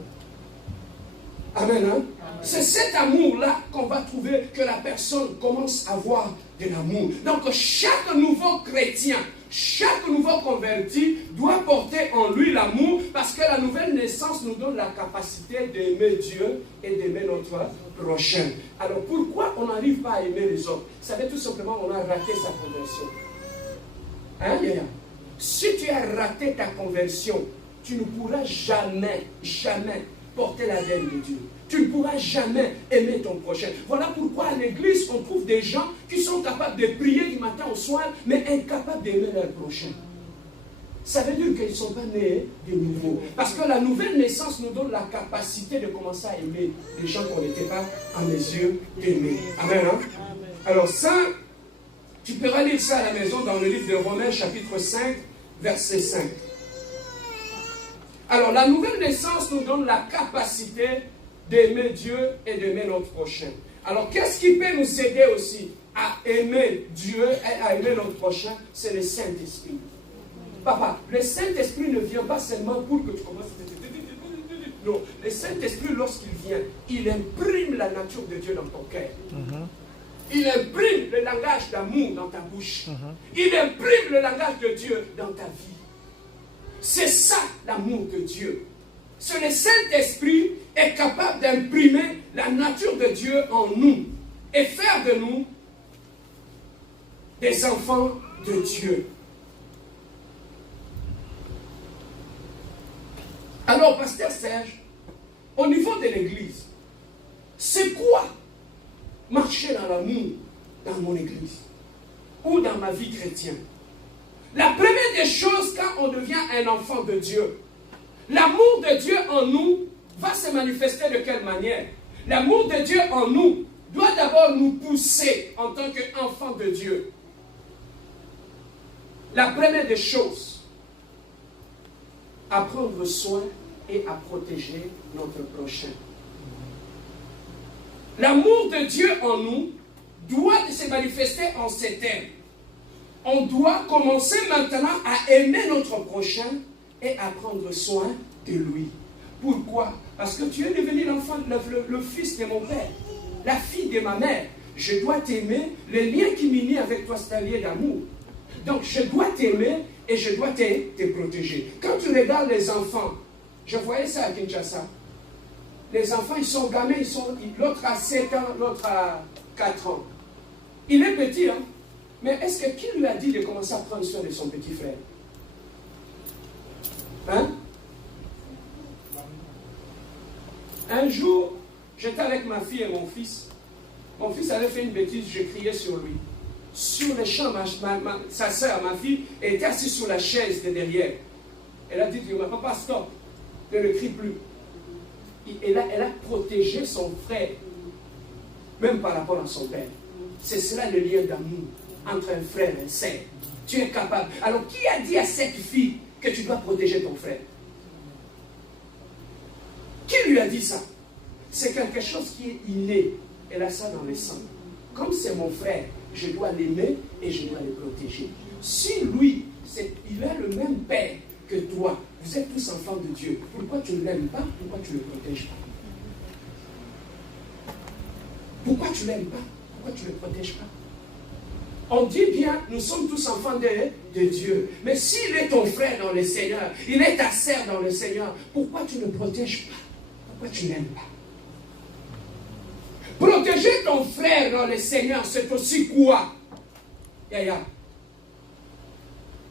Amen, hein? C'est cet amour-là qu'on va trouver que la personne commence à avoir de l'amour. Donc chaque nouveau chrétien, chaque nouveau converti doit porter en lui l'amour, parce que la nouvelle naissance nous donne la capacité d'aimer Dieu et d'aimer notre prochain. Alors pourquoi on n'arrive pas à aimer les autres? Ça veut tout simplement qu'on a raté sa conversion. Hein, Yaya? Si tu as raté ta conversion, tu ne pourras jamais porter l'ADN de Dieu. Tu ne pourras jamais aimer ton prochain. Voilà pourquoi à l'église, on trouve des gens qui sont capables de prier du matin au soir, mais incapables d'aimer leur prochain. Ça veut dire qu'ils ne sont pas nés de nouveau. Parce que la nouvelle naissance nous donne la capacité de commencer à aimer les gens qu'on n'était pas à mesure d'aimer. Amen, hein? Alors ça, tu peux lire ça à la maison dans le livre de Romains, chapitre 5, verset 5. Alors, la nouvelle naissance nous donne la capacité d'aimer Dieu et d'aimer notre prochain. Alors, qu'est-ce qui peut nous aider aussi à aimer Dieu et à aimer notre prochain? C'est le Saint-Esprit. Papa, le Saint-Esprit ne vient pas seulement pour que tu commences à... Non, le Saint-Esprit, lorsqu'il vient, il imprime la nature de Dieu dans ton cœur. Il imprime le langage d'amour dans ta bouche. Il imprime le langage de Dieu dans ta vie. C'est ça l'amour de Dieu. C'est le Saint-Esprit est capable d'imprimer la nature de Dieu en nous et faire de nous des enfants de Dieu. Alors, Pasteur Serge, au niveau de l'Église, c'est quoi marcher dans l'amour dans mon Église ou dans ma vie chrétienne? La première des choses, quand on devient un enfant de Dieu, l'amour de Dieu en nous va se manifester de quelle manière? L'amour de Dieu en nous doit d'abord nous pousser en tant qu'enfant de Dieu. La première des choses, à prendre soin et à protéger notre prochain. L'amour de Dieu en nous doit se manifester en ces termes. On doit commencer maintenant à aimer notre prochain et à prendre soin de lui. Pourquoi? Parce que tu es devenu l'enfant, le fils de mon père, la fille de ma mère. Je dois t'aimer. Le lien qui m'unit avec toi, c'est un lien d'amour. Donc je dois t'aimer et je dois te protéger. Quand tu regardes les enfants, je voyais ça à Kinshasa. Les enfants, ils sont gamins, l'autre a 7 ans, l'autre a 4 ans. Il est petit, hein? Mais est-ce que qui lui a dit de commencer à prendre soin de son petit frère? Hein? Un jour, j'étais avec ma fille et mon fils. Mon fils avait fait une bêtise, je criais sur lui. Sur le champ, sa soeur, ma fille, était assise sur la chaise de derrière. Elle a dit, papa, stop, ne le crie plus. Elle a protégé son frère, même par rapport à son père. C'est cela le lien d'amour entre un frère et une sœur. Tu es capable. Alors, qui a dit à cette fille que tu dois protéger ton frère? Qui lui a dit ça? C'est quelque chose qui est inné. Elle a ça dans le sang. Comme c'est mon frère, je dois l'aimer et je dois le protéger. Si lui, il a le même père que toi, vous êtes tous enfants de Dieu, pourquoi tu ne l'aimes pas? Pourquoi tu ne le protèges pas? Pourquoi tu ne l'aimes pas? Pourquoi tu ne le protèges pas? On dit bien, nous sommes tous enfants de Dieu. Mais s'il est ton frère dans le Seigneur, il est ta sœur dans le Seigneur, pourquoi tu ne le protèges pas? Pourquoi tu n'aimes pas? Protéger ton frère dans le Seigneur, c'est aussi quoi? Yaya.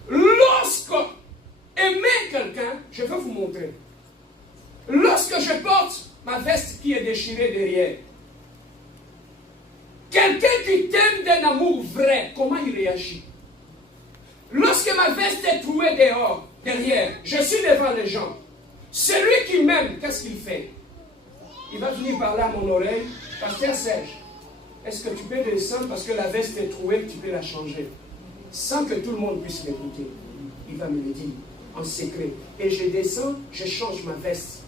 Lorsque aimer quelqu'un, je vais vous montrer. Lorsque je porte ma veste qui est déchirée derrière, quelqu'un qui t'aime d'un amour vrai, comment il réagit? Lorsque ma veste est trouée dehors, derrière, je suis devant les gens. Celui qui m'aime, qu'est-ce qu'il fait? Il va venir parler à mon oreille. Pasteur Serge, est-ce que tu peux descendre parce que la veste est trouée, tu peux la changer? Sans que tout le monde puisse m'écouter. Il va me le dire en secret. Et je descends, je change ma veste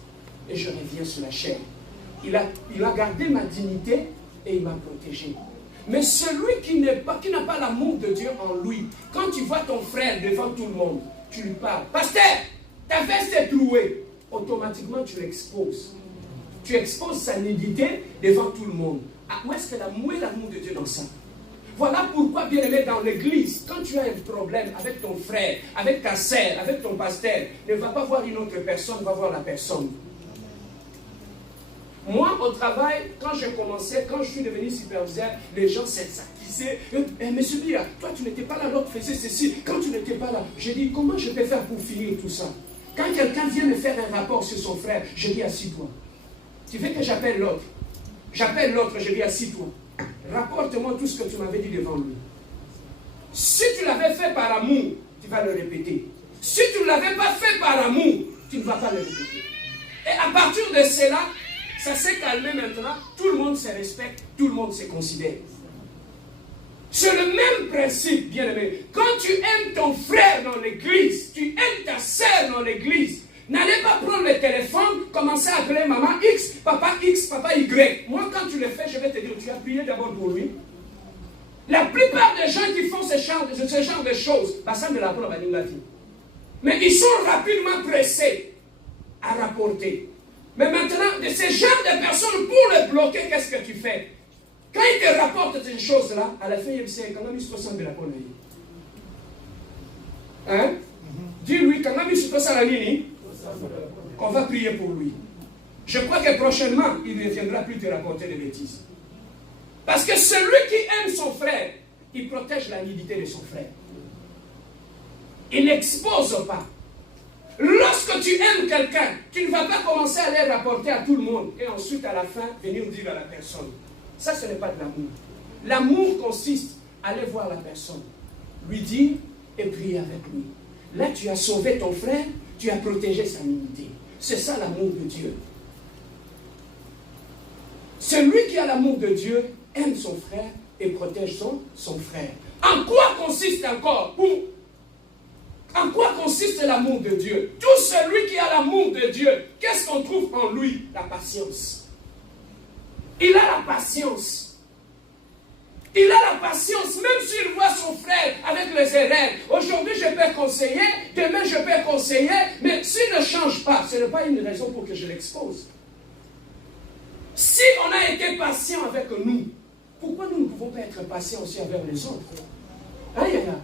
et je reviens sur la chair. Il a gardé ma dignité et il m'a protégé. Mais celui qui n'a pas l'amour de Dieu en lui, quand tu vois ton frère devant tout le monde, tu lui parles. Pasteur, ta veste est trouée. Automatiquement, tu l'exposes. Tu exposes sa nudité devant tout le monde. Ah, où est-ce que l'amour de Dieu dans ça? Voilà pourquoi, bien aimé, dans l'église, quand tu as un problème avec ton frère, avec ta sœur, avec ton pasteur, ne va pas voir une autre personne, va voir la personne. Moi, au travail, quand j'ai commencé, quand je suis devenu superviseur, les gens s'acquisaient. Monsieur Bia, toi tu n'étais pas là, l'autre faisait ceci. Quand tu n'étais pas là, j'ai dit, comment je peux faire pour finir tout ça? Quand quelqu'un vient me faire un rapport sur son frère, je dis, assis-toi. Tu veux que j'appelle l'autre? J'appelle l'autre, je dis, assis-toi. Rapporte-moi tout ce que tu m'avais dit devant lui. Si tu l'avais fait par amour, tu vas le répéter. Si tu ne l'avais pas fait par amour, tu ne vas pas le répéter. Et à partir de cela, ça s'est calmé maintenant, tout le monde se respecte, tout le monde se considère. C'est le même principe, bien aimé. Quand tu aimes ton frère dans l'église, tu aimes ta sœur dans l'église, n'allez pas prendre le téléphone, commencer à appeler maman X, papa Y. Moi, quand tu le fais, je vais te dire, tu as prié d'abord pour lui. La plupart des gens qui font ce genre de choses, ça ne l'apprend pas la vie. Mais ils sont rapidement pressés à rapporter. Mais maintenant, de ce genre de personnes, pour le bloquer, qu'est-ce que tu fais? Quand ils te rapportent ces choses-là, à la fin, il dit, quand même, il se sent de la police. Hein? Dis-lui, quand même, il se sent la ligne, on va prier pour lui. Je crois que prochainement, il ne viendra plus te raconter des bêtises. Parce que celui qui aime son frère, il protège la nudité de son frère. Il n'expose pas. Lorsque tu aimes quelqu'un, tu ne vas pas commencer à les rapporter à tout le monde et ensuite à la fin venir dire à la personne. Ça, ce n'est pas de l'amour. L'amour consiste à aller voir la personne, lui dire et prier avec lui. Là, tu as sauvé ton frère, tu as protégé sa nudité. C'est ça l'amour de Dieu. Celui qui a l'amour de Dieu aime son frère et protège son frère. En quoi consiste encore En quoi consiste l'amour de Dieu? Tout celui qui a l'amour de Dieu, qu'est-ce qu'on trouve en lui? La patience. Il a la patience. Il a la patience, même s'il voit son frère avec les erreurs. Aujourd'hui, je peux conseiller, demain, je peux conseiller, mais s'il ne change pas, ce n'est pas une raison pour que je l'expose. Si on a été patient avec nous, pourquoi nous ne pouvons pas être patients aussi avec les autres? Aïe, aïe, aïe.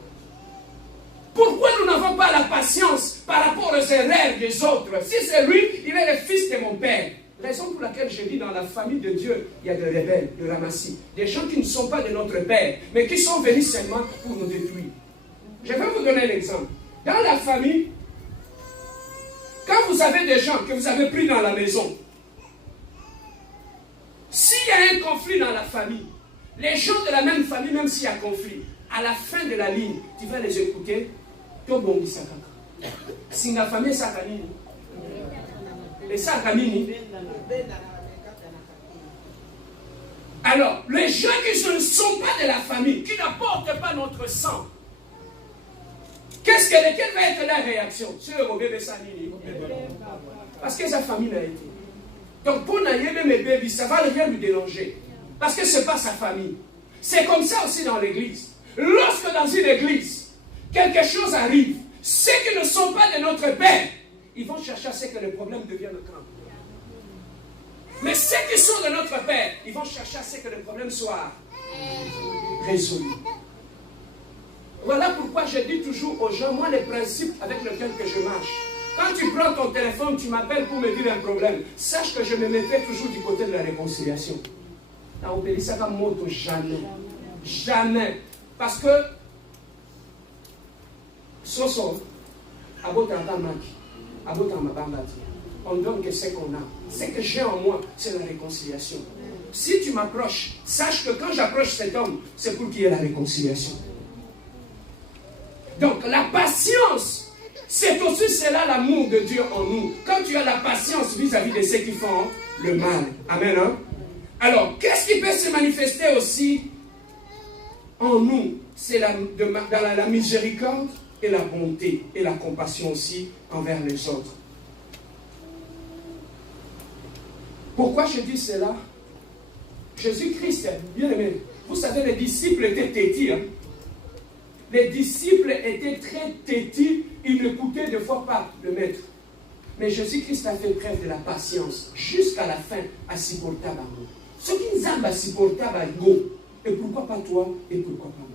Pourquoi nous n'avons pas la patience par rapport aux erreurs des autres? Si c'est lui, il est le fils de mon père. Raison pour laquelle je dis dans la famille de Dieu, il y a des rebelles, de ramassis, des gens qui ne sont pas de notre père, mais qui sont venus seulement pour nous détruire. Je vais vous donner l'exemple. Dans la famille, quand vous avez des gens que vous avez pris dans la maison, s'il y a un conflit dans la famille, les gens de la même famille, même s'il y a conflit, à la fin de la ligne, tu vas les écouter. Si la famille est alors, les gens qui ne sont pas de la famille, qui n'apportent pas notre sang, quelle va être la réaction? Sur au bébé Sanini. Parce que sa famille n'a été. Donc pour Naïe, même les bébés, ça ne va rien lui déranger. Parce que ce n'est pas sa famille. C'est comme ça aussi dans l'église. Lorsque dans une église, quelque chose arrive, ceux qui ne sont pas de notre Père, ils vont chercher à ce que le problème devienne grand. Mais ceux qui sont de notre Père, ils vont chercher à ce que le problème soit résolu. Voilà pourquoi je dis toujours aux gens, moi les principes avec lesquels que je marche. Quand tu prends ton téléphone, tu m'appelles pour me dire un problème, sache que je me mettrai toujours du côté de la réconciliation. Dans le pays, ça va moto jamais. Jamais. Parce que, on donne que ce qu'on a. Ce que j'ai en moi, c'est la réconciliation. Si tu m'approches, sache que quand j'approche cet homme, c'est pour qu'il y ait la réconciliation. Donc, la patience, c'est aussi cela l'amour de Dieu en nous. Quand tu as la patience vis-à-vis de ceux qui font le mal. Amen. Hein? Alors, qu'est-ce qui peut se manifester aussi en nous? C'est la miséricorde et la bonté et la compassion aussi envers les autres. Pourquoi je dis cela? Jésus-Christ, bien aimé, vous savez, les disciples étaient têtus. Hein? Les disciples étaient très têtus, ils n'écoutaient des fois pas le maître. Mais Jésus-Christ a fait preuve de la patience jusqu'à la fin à supporter Bango. Ce qui nous a à supporter Bango, et pourquoi pas toi, et pourquoi pas moi?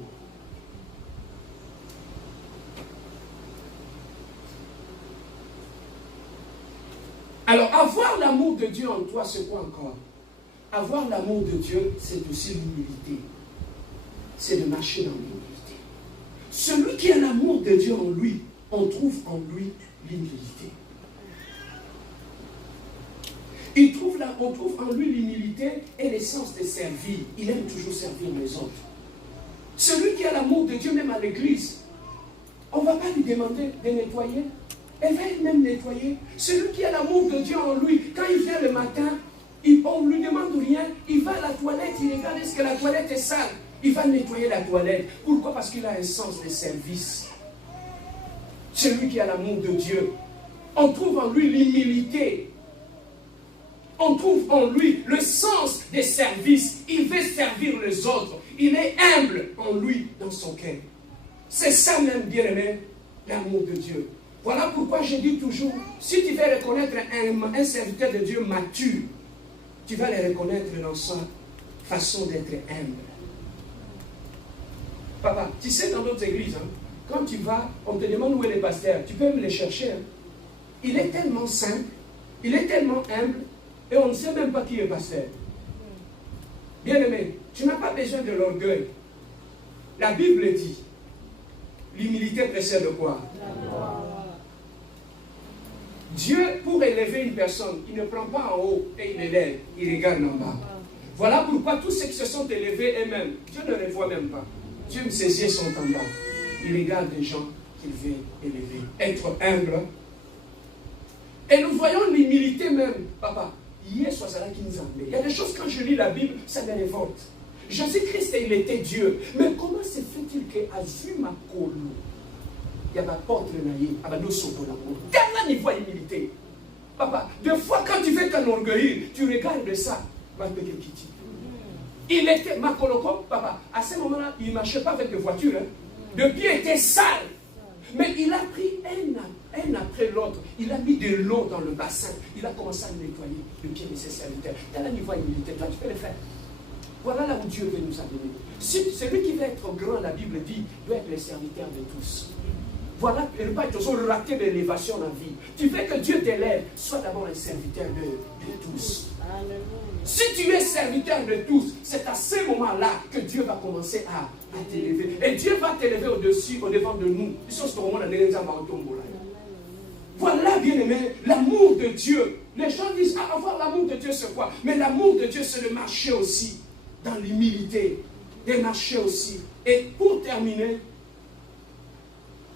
Alors, avoir l'amour de Dieu en toi, c'est quoi encore? Avoir l'amour de Dieu, c'est aussi l'humilité. C'est de marcher dans l'humilité. Celui qui a l'amour de Dieu en lui, on trouve en lui l'humilité. On trouve en lui l'humilité et l'essence de servir. Il aime toujours servir les autres. Celui qui a l'amour de Dieu, même à l'église, on ne va pas lui demander de nettoyer. Elle va elle-même nettoyer. Celui qui a l'amour de Dieu en lui, quand il vient le matin, on ne lui demande rien. Il va à la toilette, il regarde est-ce que la toilette est sale. Il va nettoyer la toilette. Pourquoi? Parce qu'il a un sens de service. Celui qui a l'amour de Dieu, on trouve en lui l'humilité. On trouve en lui le sens des services. Il veut servir les autres. Il est humble en lui, dans son cœur. C'est ça même, bien aimé, l'amour de Dieu. Voilà pourquoi je dis toujours, si tu veux reconnaître un serviteur de Dieu mature, tu vas le reconnaître dans sa façon d'être humble. Papa, tu sais, dans notre église, hein, quand tu vas, on te demande où est le pasteur, tu peux me le chercher. Hein. Il est tellement simple, il est tellement humble, et on ne sait même pas qui est pasteur. Bien aimé, tu n'as pas besoin de l'orgueil. La Bible dit, l'humilité précède quoi? Dieu, pour élever une personne, il ne prend pas en haut et il élève, il regarde en bas. Voilà pourquoi tous ceux qui se sont élevés eux-mêmes, Dieu ne les voit même pas. Dieu me saisit son en bas. Il regarde des gens qu'il veut élever. Être humble. Et nous voyons l'humilité même. Papa, hier soit ça là qui nous emmène. Il y a des choses, quand je lis la Bible, ça me révolte. Jésus-Christ, il était Dieu. Mais comment se fait-il qu'à Zumakolo, il y a ma porte naïe, à ma quel niveau d'humilité? Papa, des fois, quand tu veux t'enorgueillir, tu regardes ça. Il était Makoloko, papa. À ce moment-là, il ne marchait pas avec des voitures. Hein. Le pied était sale. Mais il a pris un après l'autre. Il a mis de l'eau dans le bassin. Il a commencé à nettoyer le pied de ses serviteurs. Quel niveau d'humilité? Toi, tu peux le faire. Voilà là où Dieu veut nous amener. Celui qui veut être grand, la Bible dit, doit être le serviteur de tous. Voilà, il ne peut pas être raté d'élévation dans la vie. Tu veux que Dieu t'élève, sois d'abord un serviteur de tous. Si tu es serviteur de tous, c'est à ce moment-là que Dieu va commencer à t'élever. Et Dieu va t'élever au-dessus, au-devant de nous. Voilà, bien aimé, l'amour de Dieu. Les gens disent, avoir l'amour de Dieu, c'est quoi? Mais l'amour de Dieu, c'est de marcher aussi dans l'humilité. De marcher aussi. Et pour terminer,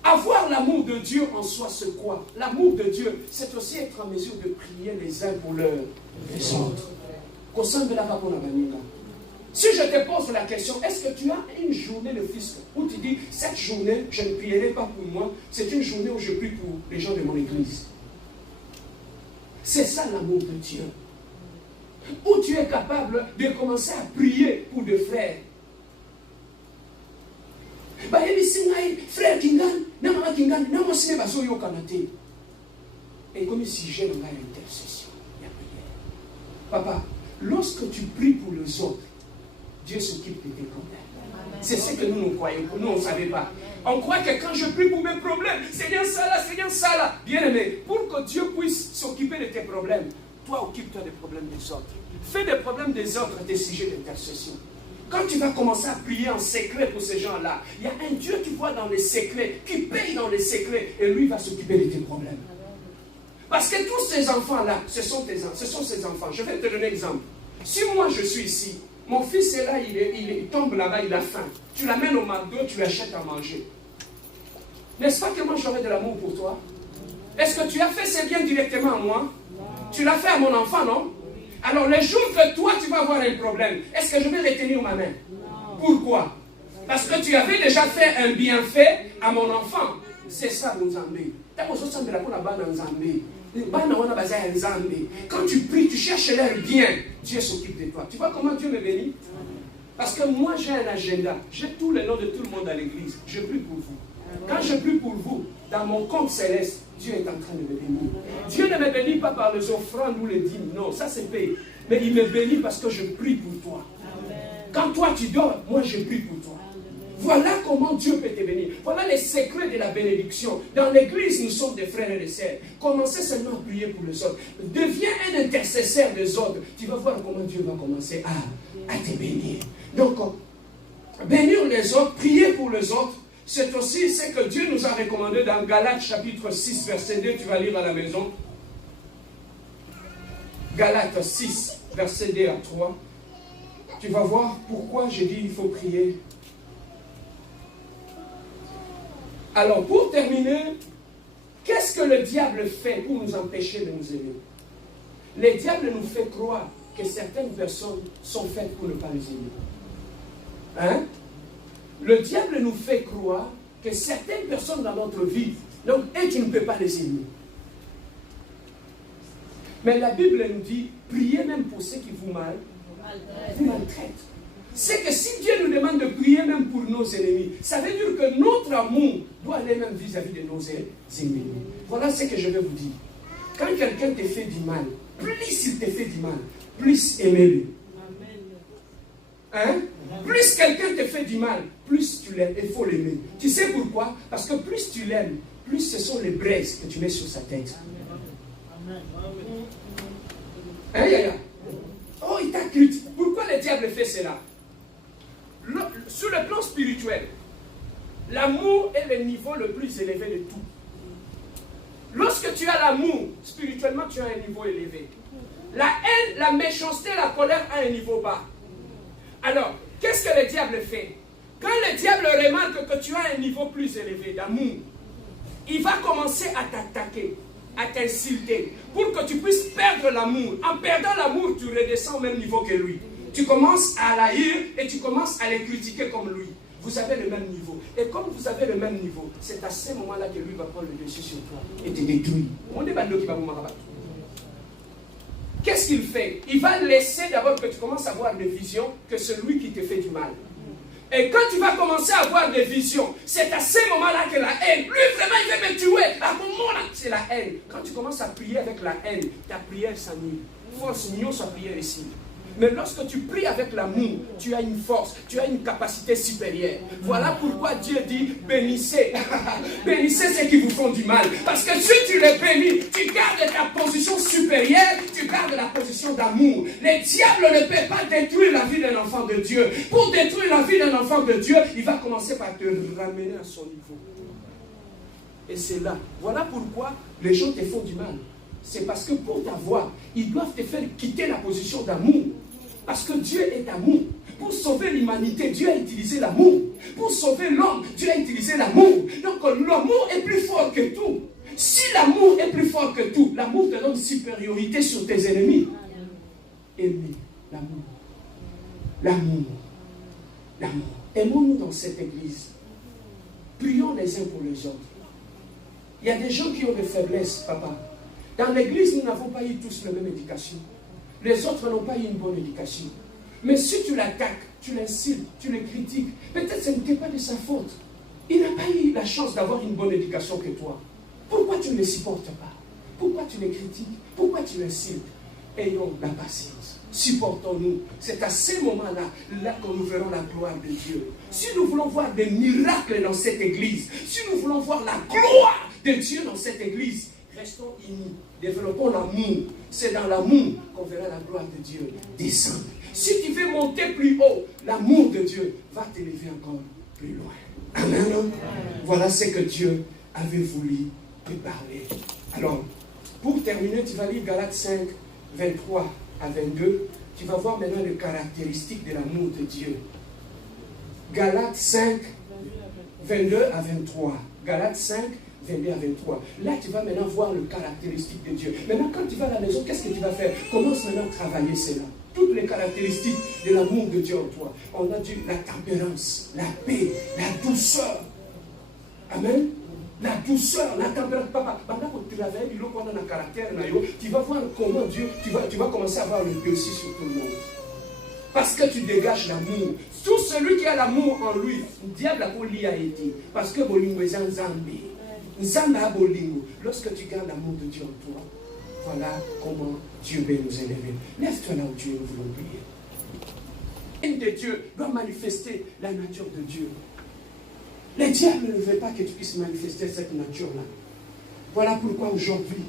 avoir l'amour de Dieu en soi, c'est quoi? L'amour de Dieu, c'est aussi être en mesure de prier les uns pour les autres. Si je te pose la question, est-ce que tu as une journée de fisc où tu dis, cette journée, je ne prierai pas pour moi, c'est une journée où je prie pour les gens de mon église. C'est ça l'amour de Dieu. Où tu es capable de commencer à prier pour des frères. Frère Kingan, et comme si j'aime l'intercession, la prière. Papa, lorsque tu pries pour les autres, Dieu s'occupe de tes problèmes. C'est ce que nous croyons. Nous, on ne savait pas. On croit que quand je prie pour mes problèmes, c'est bien ça là, c'est bien ça là. Bien aimé, pour que Dieu puisse s'occuper de tes problèmes, toi, occupe-toi des problèmes des autres. Fais des problèmes des autres des sujets d'intercession. Quand tu vas commencer à prier en secret pour ces gens-là, il y a un Dieu qui voit dans les secrets, qui paye dans les secrets, et lui va s'occuper de tes problèmes. Parce que tous ces enfants-là, ce sont ses enfants. Je vais te donner un exemple. Si moi je suis ici, mon fils est là, il tombe là-bas, il a faim. Tu l'amènes au McDo, tu lui achètes à manger. N'est-ce pas que moi j'aurais de l'amour pour toi? Est-ce que tu as fait ce bien directement à moi? Tu l'as fait à mon enfant, non? Alors, le jour que toi, tu vas avoir un problème, est-ce que je vais retenir ma main? Pourquoi? Parce que tu avais déjà fait un bienfait à mon enfant. C'est ça, mon Zambé. Quand tu pries, tu cherches leur bien. Dieu s'occupe de toi. Tu vois comment Dieu me bénit? Parce que moi, j'ai un agenda. J'ai tous les noms de tout le monde à l'église. Je prie pour vous. Quand je prie pour vous, dans mon compte céleste, Dieu est en train de me bénir. Dieu ne me bénit pas par les offrandes ou les dîmes. Non, ça c'est payé. Mais il me bénit parce que je prie pour toi. Quand toi tu dors, moi je prie pour toi. Voilà comment Dieu peut te bénir. Voilà les secrets de la bénédiction. Dans l'église, nous sommes des frères et des sœurs. Commencez seulement à prier pour les autres. Deviens un intercesseur des autres. Tu vas voir comment Dieu va commencer à te bénir. Donc, bénir les autres, prier pour les autres, c'est aussi ce que Dieu nous a recommandé dans Galates chapitre 6, verset 2. Tu vas lire à la maison. Galates 6, verset 2 à 3. Tu vas voir pourquoi j'ai dit qu'il faut prier. Alors, pour terminer, qu'est-ce que le diable fait pour nous empêcher de nous aimer? Le diable nous fait croire que certaines personnes sont faites pour ne pas les aimer. Hein? Le diable nous fait croire que certaines personnes dans notre vie, donc, et tu ne peux pas les aimer. Mais la Bible nous dit, priez même pour ceux qui vous maltraitent. C'est que si Dieu nous demande de prier même pour nos ennemis, ça veut dire que notre amour doit aller même vis-à-vis de nos ennemis. Voilà ce que je vais vous dire. Quand quelqu'un te fait du mal, plus il te fait du mal, plus aimez-le. Hein? Plus quelqu'un te fait du mal, plus tu l'aimes, il faut l'aimer. Tu sais pourquoi? Parce que plus tu l'aimes, plus ce sont les braises que tu mets sur sa tête. Hein, Yaya? Oh, il t'a critiqué. Pourquoi le diable fait cela? Sur le plan spirituel, l'amour est le niveau le plus élevé de tout. Lorsque tu as l'amour, spirituellement, tu as un niveau élevé. La haine, la méchanceté, la colère a un niveau bas. Alors, qu'est-ce que le diable fait? Quand le diable remarque que tu as un niveau plus élevé d'amour, il va commencer à t'attaquer, à t'insulter, pour que tu puisses perdre l'amour. En perdant l'amour, tu redescends au même niveau que lui. Tu commences à l'haïr et tu commences à les critiquer comme lui. Vous avez le même niveau. Et comme vous avez le même niveau, c'est à ce moment-là que lui va prendre le dessus sur toi et te détruire. Qu'est-ce qu'il fait? Il va laisser d'abord que tu commences à avoir des visions que celui qui te fait du mal. Et quand tu vas commencer à avoir des visions, c'est à ce moment-là que la haine, lui vraiment il veut me tuer. À ce moment-là, c'est la haine. Quand tu commences à prier avec la haine, ta prière s'annule. Force mignon sa prière ici. Mais lorsque tu pries avec l'amour, tu as une force, tu as une capacité supérieure. Voilà pourquoi Dieu dit, bénissez. Bénissez ceux qui vous font du mal. Parce que si tu les bénis, tu gardes ta position supérieure, tu gardes la position d'amour. Le diable ne peut pas détruire la vie d'un enfant de Dieu. Pour détruire la vie d'un enfant de Dieu, il va commencer par te ramener à son niveau. Et c'est là. Voilà pourquoi les gens te font du mal. C'est parce que pour t'avoir, ils doivent te faire quitter la position d'amour. Parce que Dieu est amour. Pour sauver l'humanité, Dieu a utilisé l'amour. Pour sauver l'homme, Dieu a utilisé l'amour. Donc l'amour est plus fort que tout. Si l'amour est plus fort que tout, l'amour te donne supériorité sur tes ennemis. Aimer l'amour. L'amour. L'amour. Aimons-nous dans cette église. Prions les uns pour les autres. Il y a des gens qui ont des faiblesses, papa. Dans l'église, nous n'avons pas eu tous la même éducation. Les autres n'ont pas eu une bonne éducation. Mais si tu l'attaques, tu l'insultes, tu le critiques, peut-être ce n'était pas de sa faute. Il n'a pas eu la chance d'avoir une bonne éducation que toi. Pourquoi tu ne les supportes pas? Pourquoi tu les critiques? Pourquoi tu l'insultes? Ayons la patience. Supportons-nous. C'est à ces moments-là que nous verrons la gloire de Dieu. Si nous voulons voir des miracles dans cette église, si nous voulons voir la gloire de Dieu dans cette église, restons unis. Développons l'amour. C'est dans l'amour qu'on verra la gloire de Dieu descendre. Si tu veux monter plus haut, l'amour de Dieu va t'élever encore plus loin. Amen. Voilà ce que Dieu avait voulu te parler. Alors, pour terminer, tu vas lire Galates 5, 23 à 22. Tu vas voir maintenant les caractéristiques de l'amour de Dieu. Galates 5, 22 à 23. Galates 5, 22 à 23. Là, tu vas maintenant voir les caractéristiques de Dieu. Maintenant, quand tu vas à la maison, qu'est-ce que tu vas faire? Commence maintenant à travailler cela. Toutes les caractéristiques de l'amour de Dieu en toi. On a dit la tempérance, la paix, la douceur. Amen. La douceur, la tempérance. Papa, pendant que tu travailles, tu vas voir comment Dieu, tu vas commencer à avoir le dessus sur tout le monde. Parce que tu dégages l'amour. Tout celui qui a l'amour en lui, le diable a voulu a été. Parce que Bolingo est un Zambé. Zamba Bolingo. Lorsque tu gardes l'amour de Dieu en toi, voilà comment Dieu veut nous élever. Lève-toi là où tu es, nous voulons prier. Une de Dieu doit manifester la nature de Dieu. Le diable ne veut pas que tu puisses manifester cette nature-là. Voilà pourquoi aujourd'hui,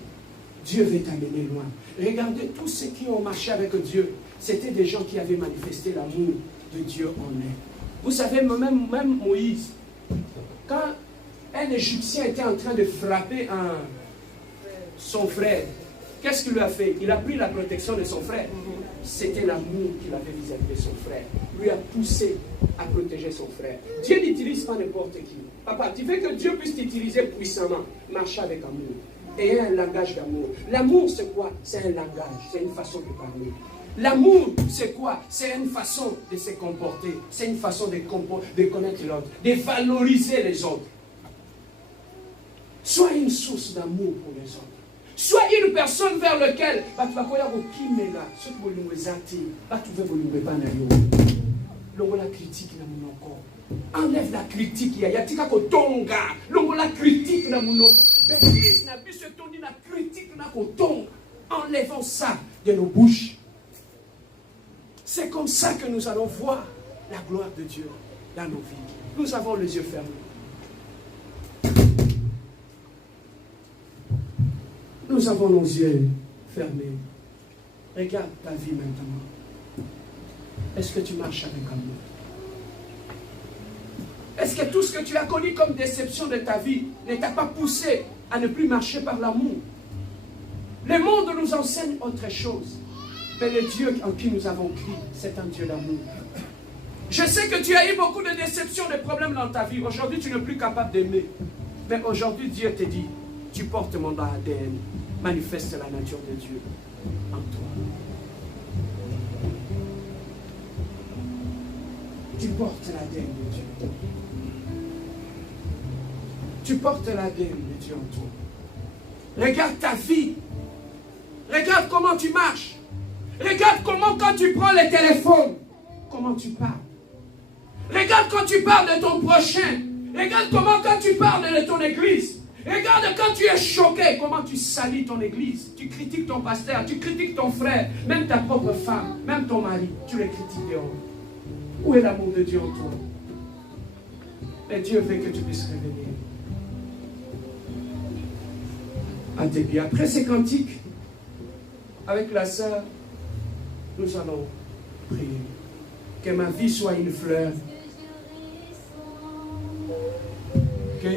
Dieu veut t'amener loin. Regardez tous ceux qui ont marché avec Dieu. C'était des gens qui avaient manifesté l'amour de Dieu en eux. Vous savez, même Moïse, quand un Égyptien était en train de frapper son frère, qu'est-ce qu'il lui a fait? Il a pris la protection de son frère. C'était l'amour qu'il avait vis-à-vis de son frère. Lui a poussé à protéger son frère. Dieu n'utilise pas n'importe qui. Papa, tu veux que Dieu puisse t'utiliser puissamment. Marche avec amour. Et un langage d'amour. L'amour, c'est quoi? C'est un langage. C'est une façon de parler. L'amour, c'est quoi? C'est une façon de se comporter. C'est une façon de connaître l'autre. De valoriser les autres. Sois une source d'amour pour les autres. Sois une personne vers laquelle tu vas pouvoir okimela. Ce que vous avez la critique dans mon corps. Enlève la critique. Il y a tika kotonga. La critique dans mon corps. Mais Christ n'a plus se tourner la critique dans kotonga. Enlevons ça de nos bouches. C'est comme ça que nous allons voir la gloire de Dieu dans nos vies. Nous avons les yeux fermés. Nous avons nos yeux fermés. Regarde ta vie maintenant. Est-ce que tu marches avec amour? Est-ce que tout ce que tu as connu comme déception de ta vie ne t'a pas poussé à ne plus marcher par l'amour? Le monde nous enseigne autre chose. Mais le Dieu en qui nous avons crié, c'est un Dieu d'amour. Je sais que tu as eu beaucoup de déceptions, de problèmes dans ta vie. Aujourd'hui, tu n'es plus capable d'aimer. Mais aujourd'hui, Dieu te dit, tu portes mon ADN. Manifeste la nature de Dieu en toi. Tu portes l'ADN de Dieu. Tu portes l'ADN de Dieu en toi. Regarde ta vie. Regarde comment tu marches. Regarde comment quand tu prends le téléphone, comment tu parles. Regarde quand tu parles de ton prochain. Regarde comment quand tu parles de ton église. Regarde quand tu es choqué, comment tu salis ton église. Tu critiques ton pasteur, tu critiques ton frère, même ta propre femme, même ton mari, tu les critiques dehors. Où est l'amour de Dieu en toi? Et Dieu veut que tu puisses revenir à tes pieds. Après ces cantiques, avec la sœur, nous allons prier. Que ma vie soit une fleur. Que